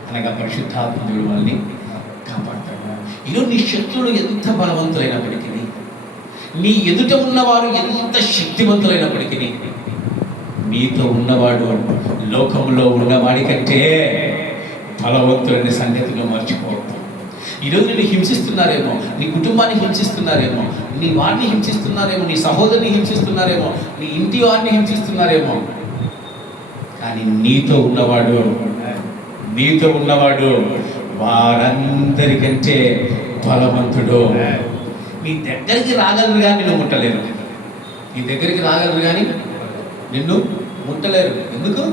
అనగా పరిశుద్ధాత్మ దేవుడు మనల్ని కాపాడుతాడు. ఈరోజు నీ శత్రువులు ఎంత బలవంతులైనప్పటికీ, నీ ఎదుట ఉన్నవారు ఎంత శక్తివంతులైనప్పటికీ, నీతో ఉన్నవాడు లోకంలో ఉన్నవాడి కంటే బలవంతుడనే సంగతిలో మర్చిపోవద్దు. ఈరోజు నిన్ను హింసిస్తున్నారేమో, నీ కుటుంబాన్ని హింసిస్తున్నారేమో, నీ వారిని హింసిస్తున్నారేమో, నీ సహోదరిని హింసిస్తున్నారేమో, నీ ఇంటి వారిని హింసిస్తున్నారేమో, కానీ నీతో ఉన్నవాడు వారందరికంటే బలవంతుడు. నీ దగ్గరికి రాగలరు కానీ నిన్ను ముట్టలేరు. నీ దగ్గరికి రాగలరు కానీ నిన్ను ముట్టలేరు. ఎందుకు?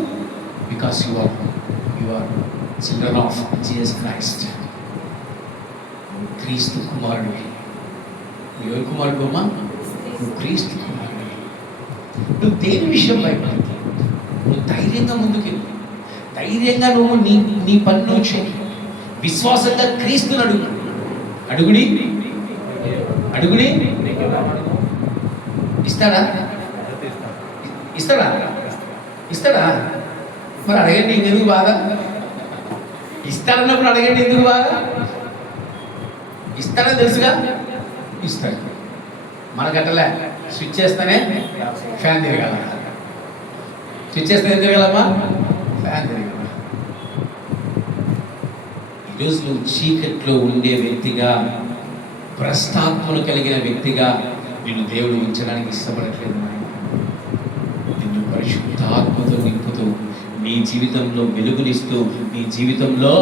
Because you are children of Jesus Christ. క్రీస్తు కుమారుడివి. నువ్వు ఎవరి కుమారుడు అమ్మా? నువ్వు క్రీస్తు కుమారుడివి. నువ్వు దేని విషయం భయపడదు. నువ్వు ధైర్యంగా ముందుకెళ్ళు. ధైర్యంగా నువ్వు నీ పని నువ్వు చేయి. విశ్వాసంగా క్రీస్తుని అడుగుడి ఇస్తాడా? మరి అడగండి, ఎందుకు బాగా? ఇస్తాడన్నప్పుడు అడగండి, ఎందుకు బాగా? ఇస్తాడని తెలుసుగా, ఇస్తాడు. మనకట్టలే స్విచ్ చేస్తేనే ఫ్యాన్ తిరగాల. స్విచ్ చేస్తే ఏం తిరగాలమ్మా? ఫ్యాన్ తిరగాల. ఈరోజు నువ్వు చీకట్లో ఉండే వ్యక్తిగా, భ్రష్టాత్మను కలిగిన వ్యక్తిగా నిన్ను దేవుడు ఉంచడానికి ఇష్టపడట్లేదు. నిన్ను పరిశుద్ధాత్మతో నింపుతూ, నీ జీవితంలో వెలుగునిస్తూ, నీ జీవితంలో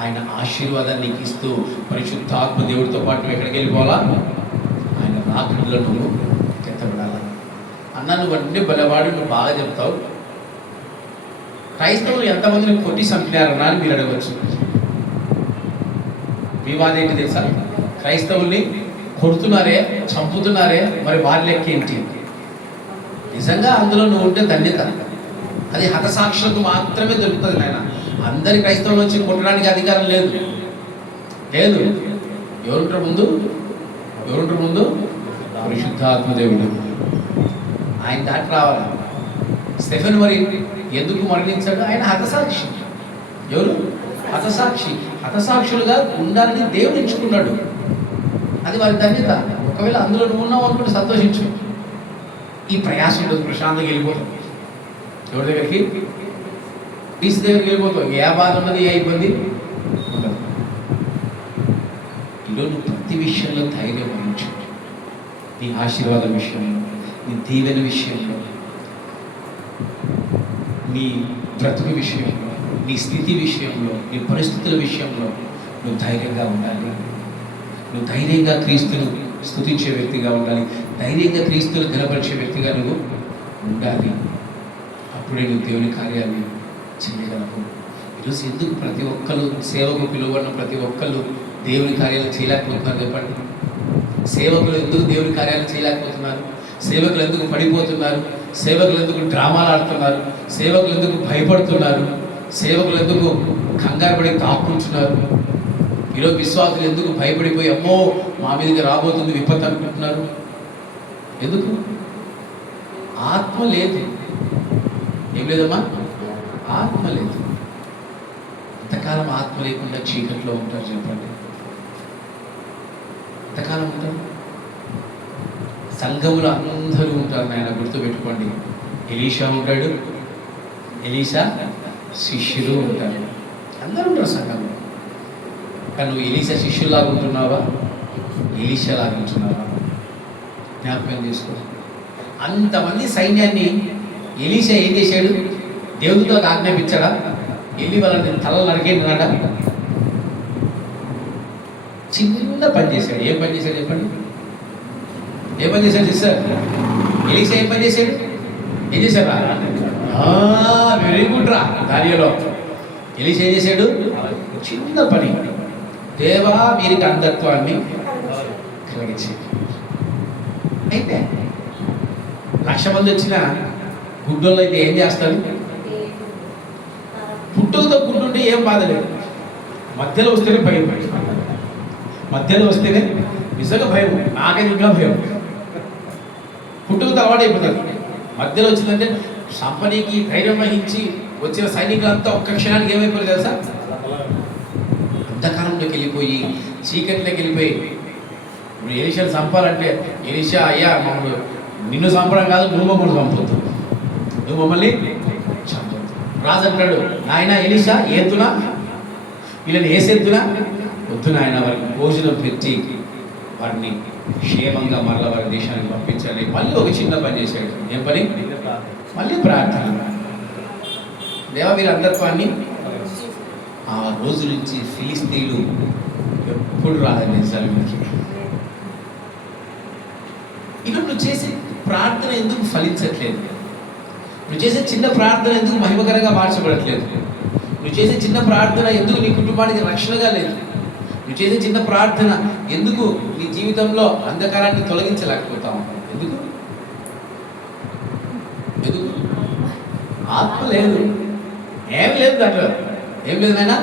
ఆయన ఆశీర్వాదాన్ని నీకు ఇస్తూ, పరిశుద్ధాత్మ దేవుడితో పాటు నువ్వు ఎక్కడికి వెళ్ళిపోవాలా? ఆయన రాకడలో నువ్వు ఎత్తబడాలా. అన్న నువ్వు అన్నీ బలవాడు, నువ్వు బాగా చెప్తావు, క్రైస్తవులు ఎంతమందిని కొట్టి చంపినారన్నా అని మీరు అడగవచ్చు. మీ వాదం ఏంటి తెలుసా? క్రైస్తవుల్ని కొడుతున్నారే, చంపుతున్నారే, మరి వారి లెక్క ఏంటి? నిజంగా అందులో నువ్వు ఉంటే ధన్యత. అది హతసాక్షులకు మాత్రమే దొరుకుతుంది నాయన. అందరి క్రైస్తవులు వచ్చి కొట్టడానికి అధికారం లేదు. ఎవరుంటారు ముందు? పరిశుద్ధాత్మదేవుడు. ఆయన దాటి రావాలి. స్టెఫెన్ మరి ఎందుకు మరణించాడు? ఆయన హతసాక్షి. ఎవరు? హతసాక్షులుగా ఉండాలని దేవుడు ఎంచుకున్నాడు. అది వారి ధన్యత. ఒకవేళ అందులో నువ్వు ఉన్నావు అనుకుంటే సంతోషించు. ఈ ప్రయాసం ఉంటుంది, ప్రశాంతంగా వెళ్ళిపోతాం. ఎవరి దగ్గరికి? క్రీస్తు దగ్గరికి వెళ్ళిపోతాం. ఏ బాధ ఉన్నది, ఏ ఇబ్బంది ఉండదు. ఈరోజు నువ్వు ప్రతి విషయంలో ధైర్యం వహించు. నీ ఆశీర్వాదం విషయంలో, నీ దీవెన విషయంలో, నీ బ్రతుకు విషయంలో, నీ స్థితి విషయంలో, నీ పరిస్థితుల విషయంలో నువ్వు ధైర్యంగా ఉండాలి. నువ్వు ధైర్యంగా క్రీస్తును స్తుతించే వ్యక్తిగా ఉండాలి. ధైర్యంగా క్రీస్తును ఘనపరిచే వ్యక్తిగా నువ్వు ఉండాలి. అప్పుడే నువ్వు దేవుని కార్యాన్ని చేయగలవు. ఈరోజు ఎందుకు ప్రతి ఒక్కరు సేవకు పిలువన్న ప్రతి ఒక్కరు దేవుని కార్యాలు చేయలేకపోతున్నారు చెప్పండి? సేవకులు ఎందుకు దేవుని కార్యాలు చేయలేకపోతున్నారు? సేవకులు ఎందుకు పడిపోతున్నారు? సేవకులు ఎందుకు డ్రామాలు ఆడుతున్నారు? సేవకులు ఎందుకు భయపడుతున్నారు? సేవకులు ఎందుకు కంగారు పడి తాక్కుంటున్నారు? ఈరోజు విశ్వాసులు ఎందుకు భయపడిపోయి అమ్మో మా మీదకి రాబోతుంది విపత్తు అనుకుంటున్నారు? ఎందుకు? ఆత్మ లేదు. ఏం లేదమ్మా? ఆత్మ లేదు. ఎంతకాలం ఆత్మ లేకుండా చీకట్లో ఉంటారు చెప్పండి? ఎంతకాలం ఉంటారు? సంఘములు అందరూ ఉంటారు నాయన, గుర్తుపెట్టుకోండి. ఎలీషా ఉంటాడు, ఎలీషా శిష్యులు ఉంటారు, అందరూ ఉంటారు సంఘంలో. కానీ నువ్వు ఎలీషా శిష్యులాగా ఉంటున్నావా, ఎలీషా లాగా ఉంటున్నావా? జ్ఞాపకం చేసుకో. అంతమంది సైన్యాన్ని ఎలీషా ఏం చేశాడు? దేవుడితో ఆజ్ఞాపించాడా? వెళ్ళి వాళ్ళని తలలు నరికేనాడా? చిన్న పని చేశాడు. ఏం పని చేశాడు చెప్పండి? ఏ పని చేశాడు సిస్టర్? ఎలీషా ఏం పని చేశాడు? ఏం చేశారా? వెరీ గుడ్ రా. దానిలో ఎలీషా ఏం చేశాడు? చిన్న పని. దేవా వీరికి అంధత్వాన్ని కలిగించి. అయితే 1,00,000 మంది వచ్చిన గుడ్డోళ్ళు అయితే ఏం చేస్తారు? పుట్టుకతో గుడ్డుంటే ఏం బాధ లేదు. మధ్యలో వస్తేనే భయం. మధ్యలో వస్తేనే నిజంగా భయం. నాకైతే ఇంకా భయం. పుట్టుకతో అలవాటు అయిపోతుంది. మధ్యలో వచ్చిందంటే సంపనీకి ధైర్యం వహించి వచ్చిన సైనికులంతా ఒక్క క్షణానికి ఏమైపోయారు తెలుసా? అంధకారంలోకి వెళ్ళిపోయి, చీకట్లోకి వెళ్ళిపోయి. ఇప్పుడు ఎలీషాను చంపాలంటే ఎలీషా అయ్యా మమ్మల్ని నిన్ను చంపడం కాదు, నువ్వు మమ్మల్ని చంపొద్దు, నువ్వు మమ్మల్ని చంపొద్దు. రాజు అంటాడు, నాయన ఎలీషా ఏద్దునా, వీళ్ళని వేసేద్దునా? వద్దు నాయన, వారికి భోజనం పెట్టి వారిని క్షేమంగా మరల వారి దేశానికి పంపించాలి. మళ్ళీ ఒక చిన్న పని చేశాడు. ఏం పని? మళ్ళీ ప్రార్థన. దేవా వీరి అంధత్వాన్ని. ఆ రోజు నుంచి ఫిలిస్తీన్లు ఎప్పుడు రాదని సరిగ్గా. ఈరోజు నువ్వు చేసే ప్రార్థన ఎందుకు ఫలించట్లేదు? నువ్వు చేసే చిన్న ప్రార్థన ఎందుకు మహిమకరంగా మార్చబడట్లేదు? నువ్వు చేసే చిన్న ప్రార్థన ఎందుకు నీ కుటుంబానికి రక్షణగా లేదు? నువ్వు చేసే చిన్న ప్రార్థన ఎందుకు నీ జీవితంలో అంధకారాన్ని తొలగించలేకపోతావు? ఎందుకు? ఆత్మ లేదు. ఏం లేదు దాంట్లో. ఏం లేదు నాయన?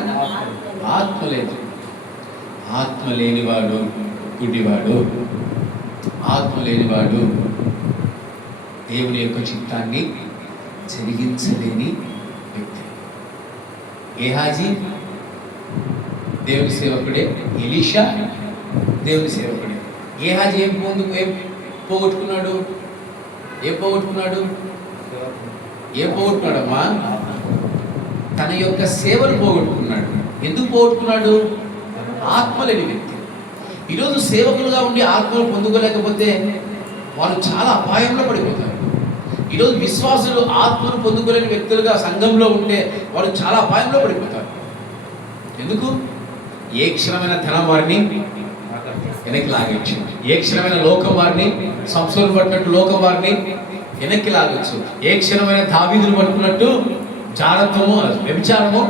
ఆత్మ లేదు. ఆత్మ లేనివాడు గుడ్డివాడు. ఆత్మ లేనివాడు దేవుని యొక్క చిత్తాన్ని జరిగించలేని వ్యక్తి. గేహాజీ దేవుని సేవకుడే, ఎలీషా దేవుని సేవకుడే. గేహాజీ ఏం పోగొట్టుకున్నాడు? ఏం పోగొట్టుకున్నాడమ్మా? తన యొక్క సేవను పోగొట్టుకున్నాడు. ఎందుకు పోగొట్టుకున్నాడు? ఆత్మ లేని వ్యక్తి. ఈరోజు సేవకులుగా ఉండి ఆత్మను పొందుకోలేకపోతే వాళ్ళు చాలా అపాయంలో పడిపోతారు. ఈరోజు విశ్వాసులు ఆత్మను పొందుకోలేని వ్యక్తులుగా సంఘంలో ఉంటే వాళ్ళు చాలా అపాయంలో పడిపోతారు. ఎందుకు? ఏ క్షణమైన ధనం వారిని వెనక్కి లాగచ్చు. ఏ క్షణమైన లోకం వారిని, సంసోను పట్టినట్టు లోకం వారిని వెనక్కి లాగచ్చు. ఏ క్షణమైన దావీదును పట్టుకున్నట్టు జారత్వము, వ్యభిచారము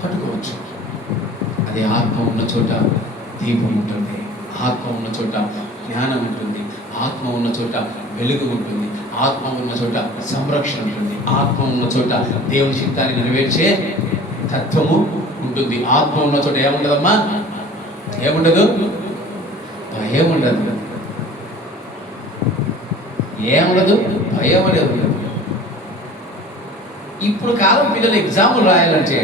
పట్టుకోవచ్చు. అదే ఆత్మ ఉన్న చోట దీపం ఉంటుంది, ఆత్మ ఉన్న చోట జ్ఞానం ఉంటుంది, ఆత్మ ఉన్న చోట వెలుగు ఉంటుంది, ఆత్మ ఉన్న చోట సంరక్షణ ఉంటుంది, ఆత్మ ఉన్న చోట దేవుని చిత్తాన్ని నెరవేర్చే తత్వము ఉంటుంది. ఆత్మ ఉన్న చోట ఏముండదమ్మా? ఏముండదు? భయం ఉండదు. ఏముండదు? భయం అనేది ఉండదు. ఇప్పుడు కాలం పిల్లలు ఎగ్జాములు రాయాలంటే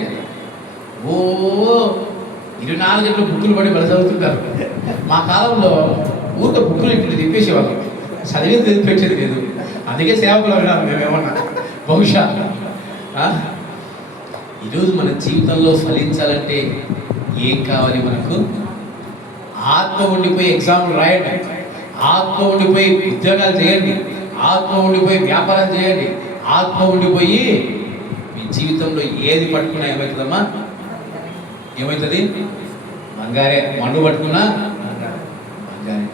24 గంటలు బుక్కులు పడి బలి చదువుతుంటారు. మా కాలంలో ఊరికే బుక్కులు ఇంటి తిప్పేసేవాళ్ళం, చదివేది పెట్టేది లేదు. అందుకే సేవకులు అన్నాను మేమేమన్నా బహుశా. ఈరోజు మన జీవితంలో ఫలించాలంటే ఏం కావాలి మనకు? ఆత్మ ఉండిపోయి ఎగ్జామ్లు రాయండి, ఆత్మ ఉండిపోయి ఉద్యోగాలు చేయండి, ఆత్మ ఉండిపోయి వ్యాపారం చేయండి, ఆత్మ ఉండిపోయి మీ జీవితంలో ఏది పట్టుకున్నా ఏమవుతుందమ్మా? ఏమవుతుంది? బంగారే. మండు పట్టుకున్నా బంగారే.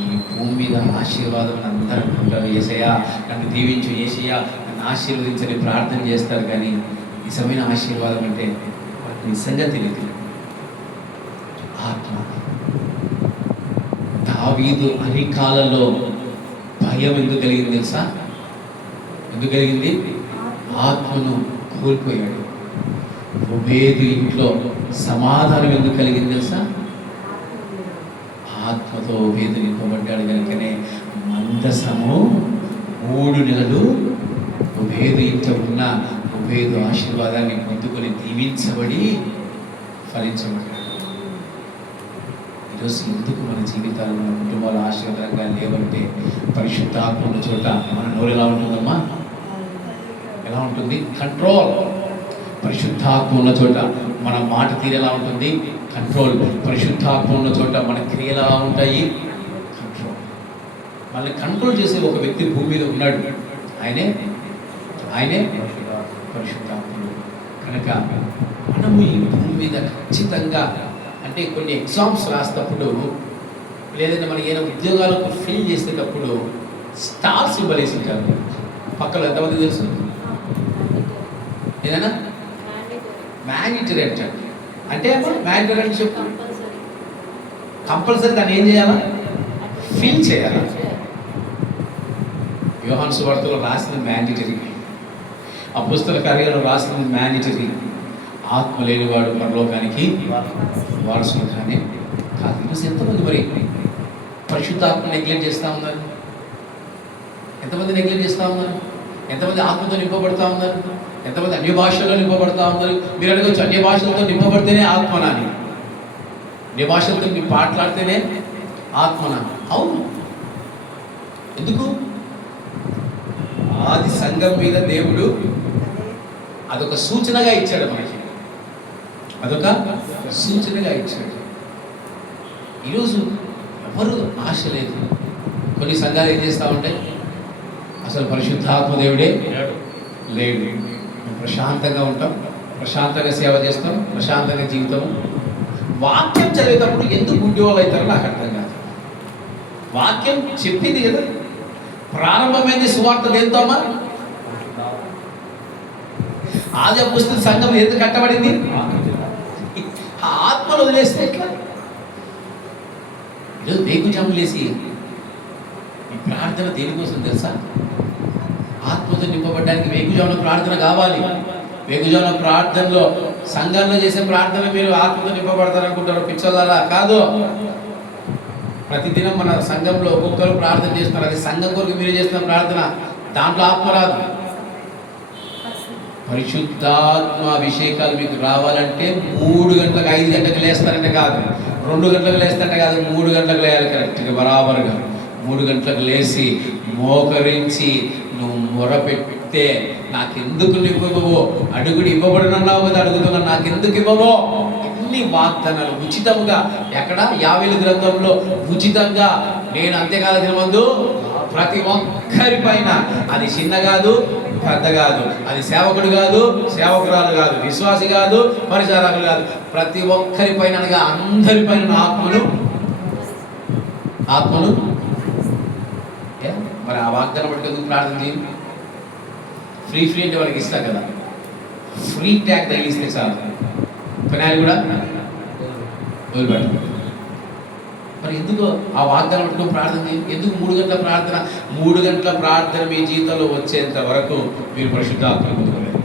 ఈ భూమి మీద ఆశీర్వాదం అని అందరూ అనుకుంటారు. యేసయ్యా నన్ను దీవించు, యేసయ్యా నన్ను ఆశీర్వదించని ప్రార్థన చేస్తారు, కానీ నిజమైన ఆశీర్వాదం అంటే వాళ్ళకి నిజంగా తెలియదు. ఆత్మ. దావీదు అరికాలలో భయం ఎందుకు కలిగింది తెలుసా? ఎందుకు కలిగింది? ఆత్మను కోల్పోయాడు. ఓబేదు ఇంట్లో సమాధానం ఎందుకు కలిగింది తెలుసా? ఆత్మతో ఓబేదు నింపబడ్డాడు కనుకనే మందసము 3 నెలలు ఓబేదు ఇంట్లో ఉన్న ఓబేదు ఆశీర్వాదాన్ని పొందుకొని దీవించబడి ఫలించబడ్డాడు. ఈరోజు ఎందుకు మన జీవితాలు, మన కుటుంబాలు ఆశీర్వాదంగా లేవంటే పరిశుద్ధాత్మ ఉన్న చోట మన నోరు ఎలా ఉంటుందమ్మా? ఎలా ఉంటుంది? కంట్రోల్. పరిశుద్ధాత్మ ఉన్న చోట మన మాట తీరు ఎలా ఉంటుంది? కంట్రోల్. పరిశుద్ధాత్మ ఉన్న చోట మన క్రియలు ఎలా ఉంటాయి? కంట్రోల్. మనల్ని కంట్రోల్ చేసే ఒక వ్యక్తి భూమి మీద ఉన్నాడు, ఆయనే పరిశుద్ధాత్ముడు. కనుక మనము ఈ భూమి మీద ఖచ్చితంగా, అంటే కొన్ని ఎగ్జామ్స్ రాసేటప్పుడు లేదంటే మనం ఏదైనా ఉద్యోగాలకు ఫిల్ చేసేటప్పుడు స్టార్ సింబల్ వేసి ఉంటారు. పక్కన ఎంతమంది తెలుసు? ఏదైనా మ్యాండేటరీ అంటారు. అంటే మ్యాండేటరీ అంటే చెప్పు. కంపల్సరీ దాన్ని ఏం చేయాలా? ఫిల్ చేయాలా? యోహాను సువార్తలో రాసిన మ్యాండేటరీ, అపోస్తల కార్యాలలో రాసిన మ్యాండేటరీ. ఆత్మ లేనివాడు పరలోకానికి వారసుడు కానీ కాదు. ఈరోజు ఎంతమంది మరి పరిశుద్ధాత్మ నెగ్లెక్ట్ చేస్తూ ఉన్నారు? ఎంతమంది నెగ్లెక్ట్ చేస్తూ ఉన్నారు? ఎంతమంది ఆత్మతో నింపబడతా ఉన్నారు? ఎంతమంది అన్య భాషల్లో నింపబడతా ఉన్నారు? మీరు అడగచ్చు, అన్య భాషలతో నింపబడితేనే ఆత్మనాని, అన్య భాషలతో మాట్లాడితేనే ఆత్మనా? అవును. ఎందుకు? ఆది సంఘం మీద దేవుడు అదొక సూచనగా ఇచ్చాడు మనకి, అదొక సూచనగా ఇచ్చాడు. ఈరోజు ఎవరు ఆశ లేదు. కొన్ని సంఘాలు ఏం చేస్తూ ఉంటాయి? అసలు పరిశుద్ధాత్మ దేవుడే లేడు. ప్రశాంతంగా ఉంటాం, ప్రశాంతంగా సేవ చేస్తాం, ప్రశాంతంగా జీవితం. వాక్యం చదివేటప్పుడు ఎందుకు గుడ్డి వాళ్ళు అవుతారో నాకు అర్థం కాదు. వాక్యం చెప్పింది కదా, ప్రారంభమైంది సువార్త దేంతోమా? ఆది అపోస్తలుల సంఘం ఎందుకు కట్టబడింది? ఆ ఆత్మను వదిలేస్తే ఎట్లా? ఈరోజు వేకుజాములు లేసి ఈ ప్రార్థన దేనికోసం తెలుసా? ఆత్మతో నింపబడ్డానికి వేకుజామున ప్రార్థన కావాలి. వేకుజామున ప్రార్థనలో సంఘంలో చేసే ప్రార్థన మీరు ఆత్మతో నింపబడతారనుకుంటారు, పిచ్చోళ్ళరా? కాదు. ప్రతిదినం మన సంఘంలో ఒక్కొక్కరు ప్రార్థన చేస్తున్నారు. అది సంఘం కొరకు మీరు చేస్తున్న ప్రార్థన, దాంట్లో ఆత్మ రాదు. పరిశుద్ధాత్మ అభిషేకాలు మీకు రావాలంటే 3 గంటలకు 5 గంటలకు లేస్తారంటే కాదు, 2 గంటలకు లేస్తారంటే కాదు, 3 గంటలకు లేయాలి కరెక్ట్గా బరాబరుగా. 3 గంటలకు లేచి మోకరించి నువ్వు మొరపెడితే నాకెందుకు ఇవ్వవో, అడుగుడు ఇవ్వబడినన్నావు కదా, అడుగుతున్నా నాకెందుకు ఇవ్వవో. అన్ని వాగ్దానాలు ఉచితంగా. ఎక్కడ? యావేలు గ్రంథంలో ఉచితంగా. నేను అంతేకాదు దినమందు ప్రతి ఒక్కరి పైన, అది చిన్న కాదు పెద్ద కాదు, అది సేవకుడు కాదు సేవకురాలు కాదు, విశ్వాసి కాదు పరిచారకులు కాదు, ప్రతి ఒక్కరి పైన అనగా అందరి పైన ఆత్మను మరి ఆ వాగ్దానం బట్టి ఎందుకు ప్రార్థన చేయండి? ఫ్రీ అంటే వాళ్ళకి ఇస్తా కదా, ఫ్రీ ట్యాగ్ తగిలిస్తే చాలు పని కూడా వదిలిపెట్టాలి. మరి ఎందుకు ఆ వాగ్దానం పట్టుకొని ప్రార్థన చేయండి? ఎందుకు 3 గంటల ప్రార్థన? 3 గంటల ప్రార్థన మీ జీవితంలో వచ్చేంత వరకు మీరు పరిశుద్ధాత్మ పొందుకోలేదు.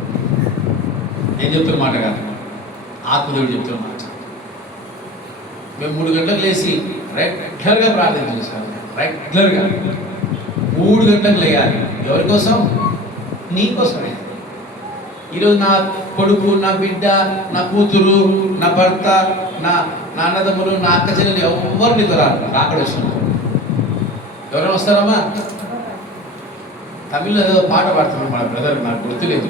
నేను చెప్తున్న మాట కాదు, ఆత్మదేవుడు చెప్తున్న మాట. మేము 3 గంటలకు లేచి రెగ్యులర్గా ప్రార్థన చేస్తాము. రెగ్యులర్గా 3 గంటలకు లేయాలి. ఎవరి కోసం? నీ కోసమే. ఈరోజు నా కొడుకు, నా బిడ్డ, నా కూతురు, నా భర్త, నా అన్నదమ్ములు, నా అక్క చెల్లెలు ఎవరు నీకు రాకడ వస్తున్నారు. ఎవరైనా వస్తారమ్మా? తమిళ్లో ఏదో పాట పాడుతున్నాడు మన బ్రదర్, నాకు గుర్తులేదు.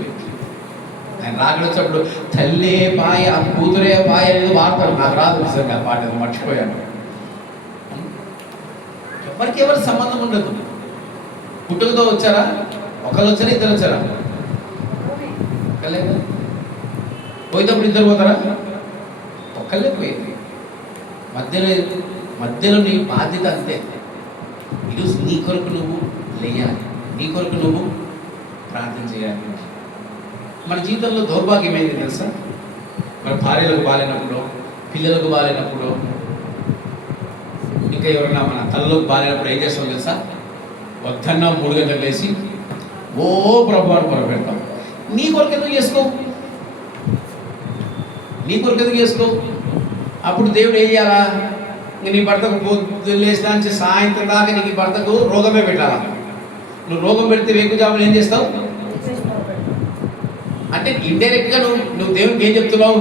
ఆయన రాకడ వచ్చినప్పుడు తల్లే పాయ, కూతురే పాయ ఏదో పాడతారు. నాకు రాదు నిజంగా పాట, ఏదో మర్చిపోయాను. ఎవరికి సంబంధం ఉండదు. పుట్టుకతో వచ్చారా? ఒకళ్ళు వచ్చారా, ఇద్దరు వచ్చారా? ఒక్కలేదా? పోయేటప్పుడు ఇద్దరు పోతారా? ఒక్కళ్ళే పోయేది. మధ్యలో నీ బాధ్యత అంతే. ఈరోజు నీ కొరకు నువ్వు లేయాలి, నీ కొరకు నువ్వు ప్రార్థన చేయాలి. మన జీవితంలో దౌర్భాగ్యం ఏంటి తెలుసా? మన భార్యలకు బాగాలేనప్పుడు, పిల్లలకు బాగాలేనప్పుడు, ఇంకా ఎవరైనా మన తల్లకు బాగాలేనప్పుడు ఏం చేస్తాం తెలుసా? వద్దన్నా 3 గంటలకు లేచి ఓ ప్రభువాన్ని పొరపెడతాం. నీ కొరకు ఎందుకు చేసుకో? నీ కొరకు ఎందుకు చేసుకో? అప్పుడు దేవుడు ఏం చేయాలా? నీ భర్తకు పొద్దున్న లేచినా నుంచి సాయంత్రం దాకా నీకు భర్తకు రోగమే పెట్టాలా? నువ్వు రోగం పెడితే వేకుజామున ఏం చేస్తావు అంటే ఇండైరెక్ట్గా నువ్వు దేవునికి ఏం చెప్తున్నావు?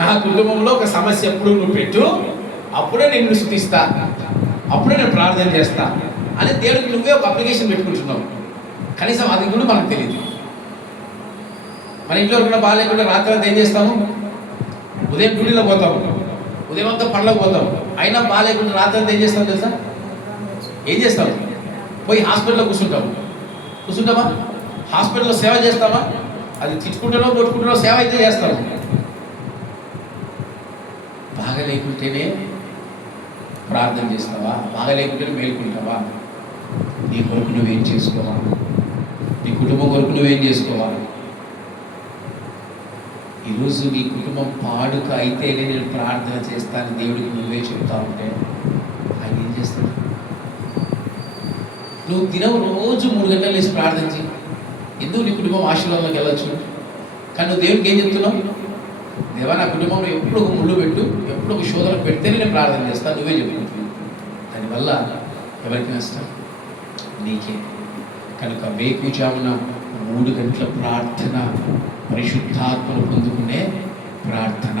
నా కుటుంబంలో ఒక సమస్య ఎప్పుడు నువ్వు పెట్టు, అప్పుడే నేను స్తుతిస్తా, అప్పుడే నేను ప్రార్థన చేస్తా అని దేవుడికి నువ్వే ఒక అప్లికేషన్ పెట్టుకుంటున్నావు. కనీసం అది కూడా మనకు తెలియదు. మన ఇంట్లో కూడా బాగాలేకుండా రాత్రి అంతా ఏం చేస్తాము? ఉదయం డ్యూటీలో పోతాము, ఉదయం అంతా పనులకు పోతాము. అయినా బాగాలేకుండా రాత్రి అంతా ఏం చేస్తాం తెలుసా? ఏం చేస్తాము? పోయి హాస్పిటల్లో కూర్చుంటామా? హాస్పిటల్లో సేవ చేస్తామా? అది తిట్టుకుంటానో కొట్టుకుంటానో సేవ అయితే చేస్తాము. బాగా లేకుంటేనే ప్రార్థన చేస్తావా? బాగా లేకుంటేనే మేలుకుంటావా? నీ కొరకు నువ్వేం చేసుకోవాలి? నీ కుటుంబం కొరకు నువ్వేం చేసుకోవాలి? ఈరోజు నీ కుటుంబం పాడుక అయితేనే నేను ప్రార్థన చేస్తాను దేవుడికి నువ్వే చెప్తా ఉంటే ఆయన ఏం చేస్తాడు? నువ్వు దినం రోజు 3 గంటలు వేసి ప్రార్థించి ఎందుకు నీ కుటుంబం ఆశీర్వాదంలోకి వెళ్ళొచ్చు. కానీ నువ్వు దేవుడికి ఏం చెప్తున్నావు? దేవా, నా కుటుంబంలో ఎప్పుడు ఒక ముళ్ళు పెట్టు, ఎప్పుడు ఒక శోధనకు పెడితేనే నేను ప్రార్థన చేస్తాను, నువ్వే చెప్పుకుంటున్నావు. దానివల్ల ఎవరికి నష్టం? నీకే. కనుక వేకుజామున 3 గంటల ప్రార్థన పరిశుద్ధాత్మను పొందుకునే ప్రార్థన.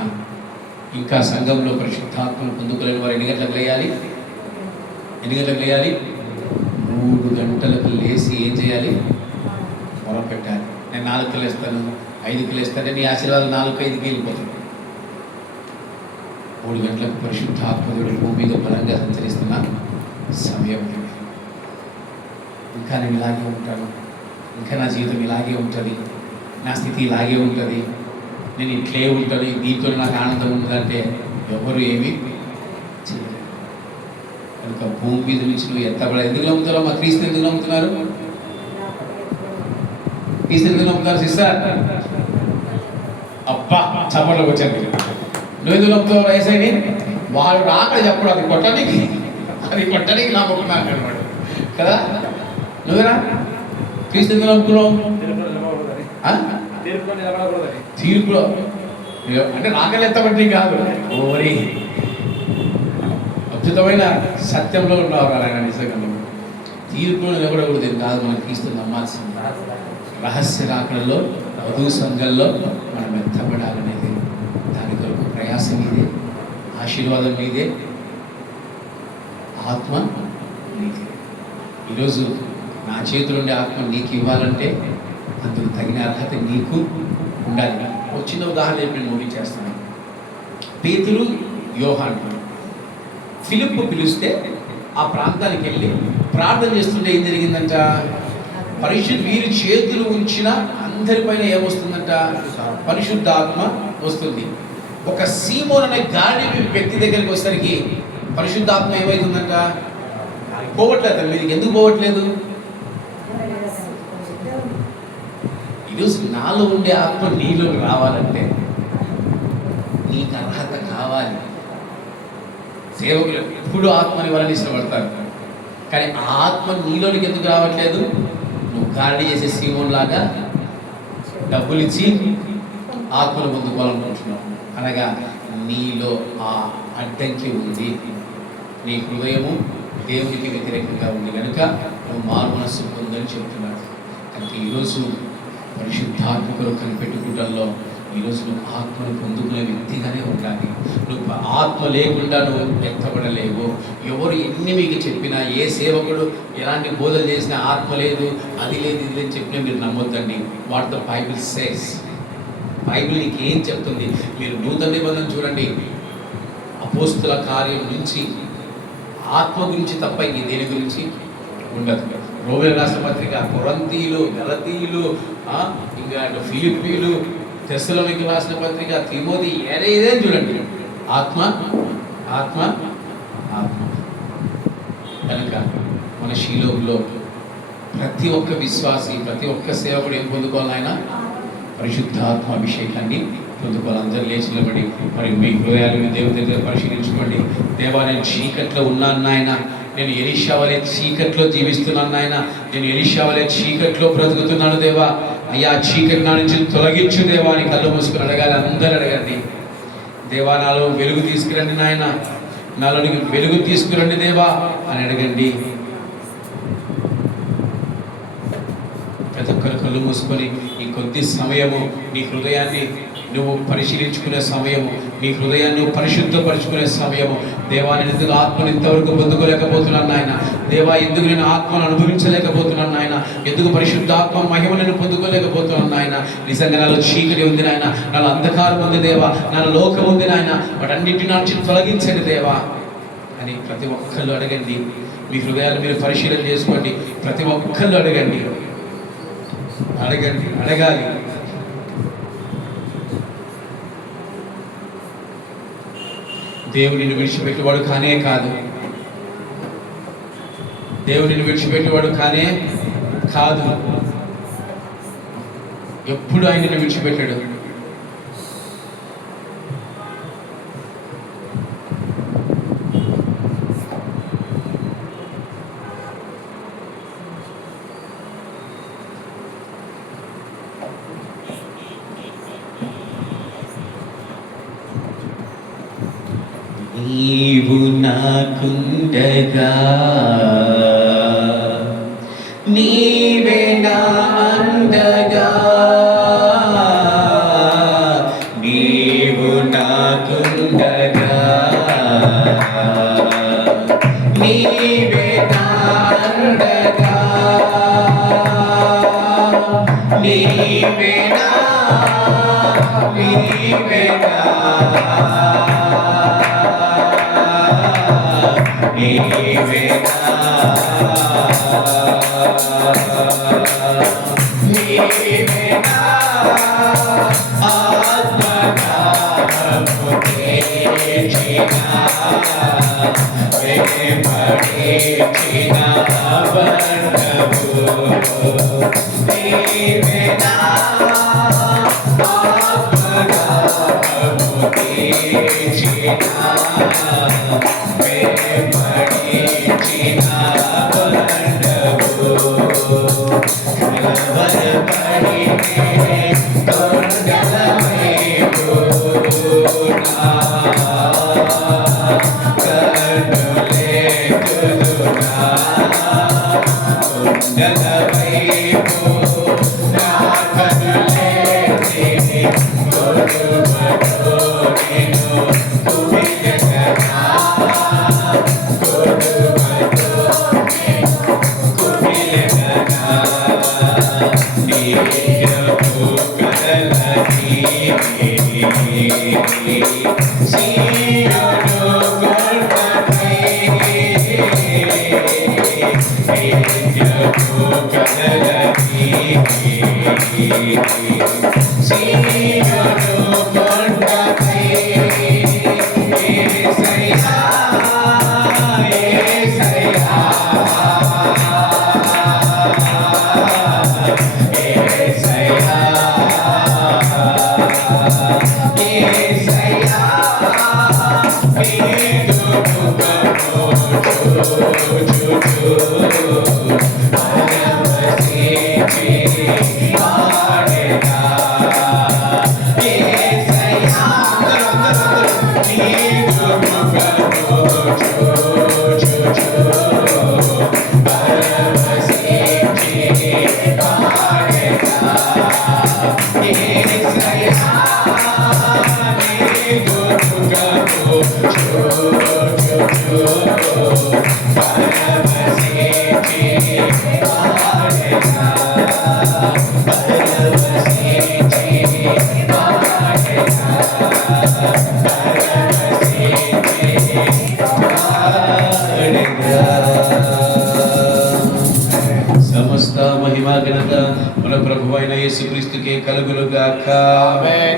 ఇంకా సంఘంలో పరిశుద్ధాత్మను పొందుకోలేని వారు ఎన్ని గంటలకు లేయాలి? 3 గంటలకు లేచి ఏం చేయాలి? మొరపెట్టాలి. నేను 4కి లేస్తాను, 5కి లేస్తాను, నీ ఆశీర్వాదం 4కి 5కి వెళ్ళిపోతాను. 3 గంటలకు పరిశుద్ధాత్మడు భూమి మీద బలంగా సంచరిస్తున్న సమయం. ఇంకా నేను ఇలాగే ఉంటాను, ఇంకా నా జీవితం ఇలాగే ఉంటుంది, నా స్థితి ఇలాగే ఉంటుంది, నేను ఇట్లే ఉంటాను, దీంతో నాకు ఆనందం ఉంటుందంటే ఎవరు ఏమీ చేయలేదు. కనుక భూమి మీద నుంచి నువ్వు ఎత్తబడ ఎందుకు నమ్ముతారో? మా క్రీస్తు ఎందుకు నమ్ముతున్నారు? క్రీస్తు ఎందుకు నమ్ముతున్నారు సిస్టర్? అబ్బా చప్పట్లోకి వచ్చాను. నువ్వు ఎందుకు నమ్ముతావు రైసైని? వాళ్ళు రాక చెప్పడు, అది కొట్టడానికి నమ్ముకున్నాను అనమాట కదా. నువ్వేనా క్రీస్తు ఎందుకు నమ్ముకున్నావు? తీర్పులో అంటే రాకలు ఎత్తబట్టి కాదు, ఓరి అద్భుతమైన సత్యంలో ఉన్నవారు ఆయన. నిజంగా తీర్పులో నిలబడకూడదు కాదు, మనం క్రీస్తు నమ్మాల్సింది. రహస్య రాకడలో వధువు సంఘంలో మనం ఎత్తబడాలనేది. దాని కొరకు ప్రయాసం మీదే, ఆశీర్వాదం మీదే, ఆత్మ నీదే. ఈరోజు నా చేతులుండే ఆత్మ నీకు ఇవ్వాలంటే అందుకు తగిన అర్హత నీకు ఉండాలి. ఒక చిన్న ఉదాహరణ నేను ముగించేస్తాను. పేతురు, యోహాను ఫిలిప్పు పిలిస్తే ఆ ప్రాంతానికి వెళ్ళి ప్రార్థన చేస్తుంటే ఏం జరిగిందంట? వీరి చేతులు ఉంచిన అందరిపైన ఏమొస్తుందంట? పరిశుద్ధాత్మ వస్తుంది. ఒక సీమోన్ అనే గాడి వ్యక్తి దగ్గరికి వచ్చేసరికి పరిశుద్ధాత్మ ఏమవుతుందంట? పోవట్లేదు. మీకు ఎందుకు పోవట్లేదు? ఈరోజు నాలో ఉండే ఆత్మ నీలో రావాలంటే నీకు అర్హత కావాలి. సేవకులు ఎప్పుడు ఆత్మని వలని ఇష్టపడతారు, కానీ ఆ ఆత్మ నీలోనికి ఎందుకు రావట్లేదు? నువ్వు గాడి చేసే సీమోన్ లాగా డబ్బులు ఇచ్చి ఆత్మను పొందుకోవాలనుకుంటున్నావు. అనగా నీలో ఆ అడ్డంకి ఉంది. నీ హృదయము దేవునికి వ్యతిరేకంగా ఉంది కనుక నువ్వు మారు మనస్సు పొందని చెప్తున్నాడు. కనుక ఈరోజు పరిశుద్ధాత్మ కొరకు కనిపెట్టుకుంటల్లో ఈరోజు నువ్వు ఆత్మను పొందుకునే వ్యక్తిగానే ఉండాలి. నువ్వు ఆత్మ లేకుండా నువ్వు ఎత్తబడలేవు. ఎవరు ఎన్ని మీకు చెప్పినా, ఏ సేవకుడు ఎలాంటి బోధలు చేసినా ఆత్మ లేదు, అది లేదు, ఇది లేదు చెప్పినా మీరు నమ్మొద్దండి. What the Bible says. Bible నీకు ఏం చెప్తుంది? మీరు నూతన నిబంధన చూడండి, అపోస్తుల కార్యం నుంచి ఆత్మ గురించి తప్ప ఇంక దేని గురించి ఉండదు. రోమిల రాష్ట్ర పత్రిక, కొరంతీయులు, గలతీయులు, ఇంకా ఫిలిప్పీలు, తెస్సలోనికీయులకు రాసిన పత్రిక, తిమోతి, ఏదేం చూడండి ఆత్మ ఆత్మ ఆత్మ. కనుక మన శీలోగులో ప్రతి ఒక్క విశ్వాసి, ప్రతి ఒక్క సేవకుడు ఏం పొందుకోవాలి? ఆయన పరిశుద్ధాత్మ అభిషేకాన్ని పొందుకోవాలి. అందరూ లేచి నిలబడి మరి మీ హృదయాలను దేవుని దగ్గర పరిశీలించుకోండి. దేవా, నేను చీకట్లో ఉన్నాను నాయన, నేను ఎలీషా వలె చీకట్లో జీవిస్తున్నాను నాయన, నేను ఎలీషా వలె చీకట్లో బ్రతుకుతున్నాను దేవా. అయ్యా, చీకటి నా నుంచి తొలగించు దేవా అని కళ్ళు మూసుకుని అడగాలి. అందరూ అడగండి. దేవా, నాలో వెలుగు తీసుకురండి నాయన, నాలోనికి వెలుగు తీసుకురండి దేవా అని అడగండి. ప్రతి ఒక్కరు కళ్ళు మూసుకొని ఈ కొద్ది సమయము నీ హృదయాన్ని నువ్వు పరిశీలించుకునే సమయము, నీ హృదయాన్ని నువ్వు పరిశుద్ధపరుచుకునే సమయము. దేవా, నేను ఎందుకు ఆత్మను ఇంతవరకు పొందుకోలేకపోతున్నాను నాయన? దేవా, ఎందుకు నేను ఆత్మను అనుభవించలేకపోతున్నాను నాయన? ఎందుకు పరిశుద్ధాత్మ మహిమ నేను పొందుకోలేకపోతున్నాను నాయన? నిజంగా నాలో చీకటి ఉంది నాయన, నాలో అంధకారం ఉంది దేవా, నాలో లోకం ఉంది నాయన, వాటన్నింటి నుంచి తొలగించండి దేవా అని ప్రతి ఒక్కళ్ళు అడగండి. మీ హృదయాలు మీరు పరిశీలన చేసుకోండి. ప్రతి ఒక్కళ్ళు అడగండి, అడగండి, అడగాలి. దేవుడిని విడిచిపెట్టేవాడు కానే కాదు. దేవుడిని విడిచిపెట్టేవాడు కానే కాదు. ఎప్పుడు ఆయనను విడిచిపెట్టాడు. నీవు నాకుండగా నీవే నా అండగా, నీవు నాకుండగా నీవే నా అండగా, నీవే నా నీవే నా Go సమస్త మహిమా ఘనత మన ప్రభువైన యేసుక్రీస్తుకే కలుగునుగాక. ఆమేన్.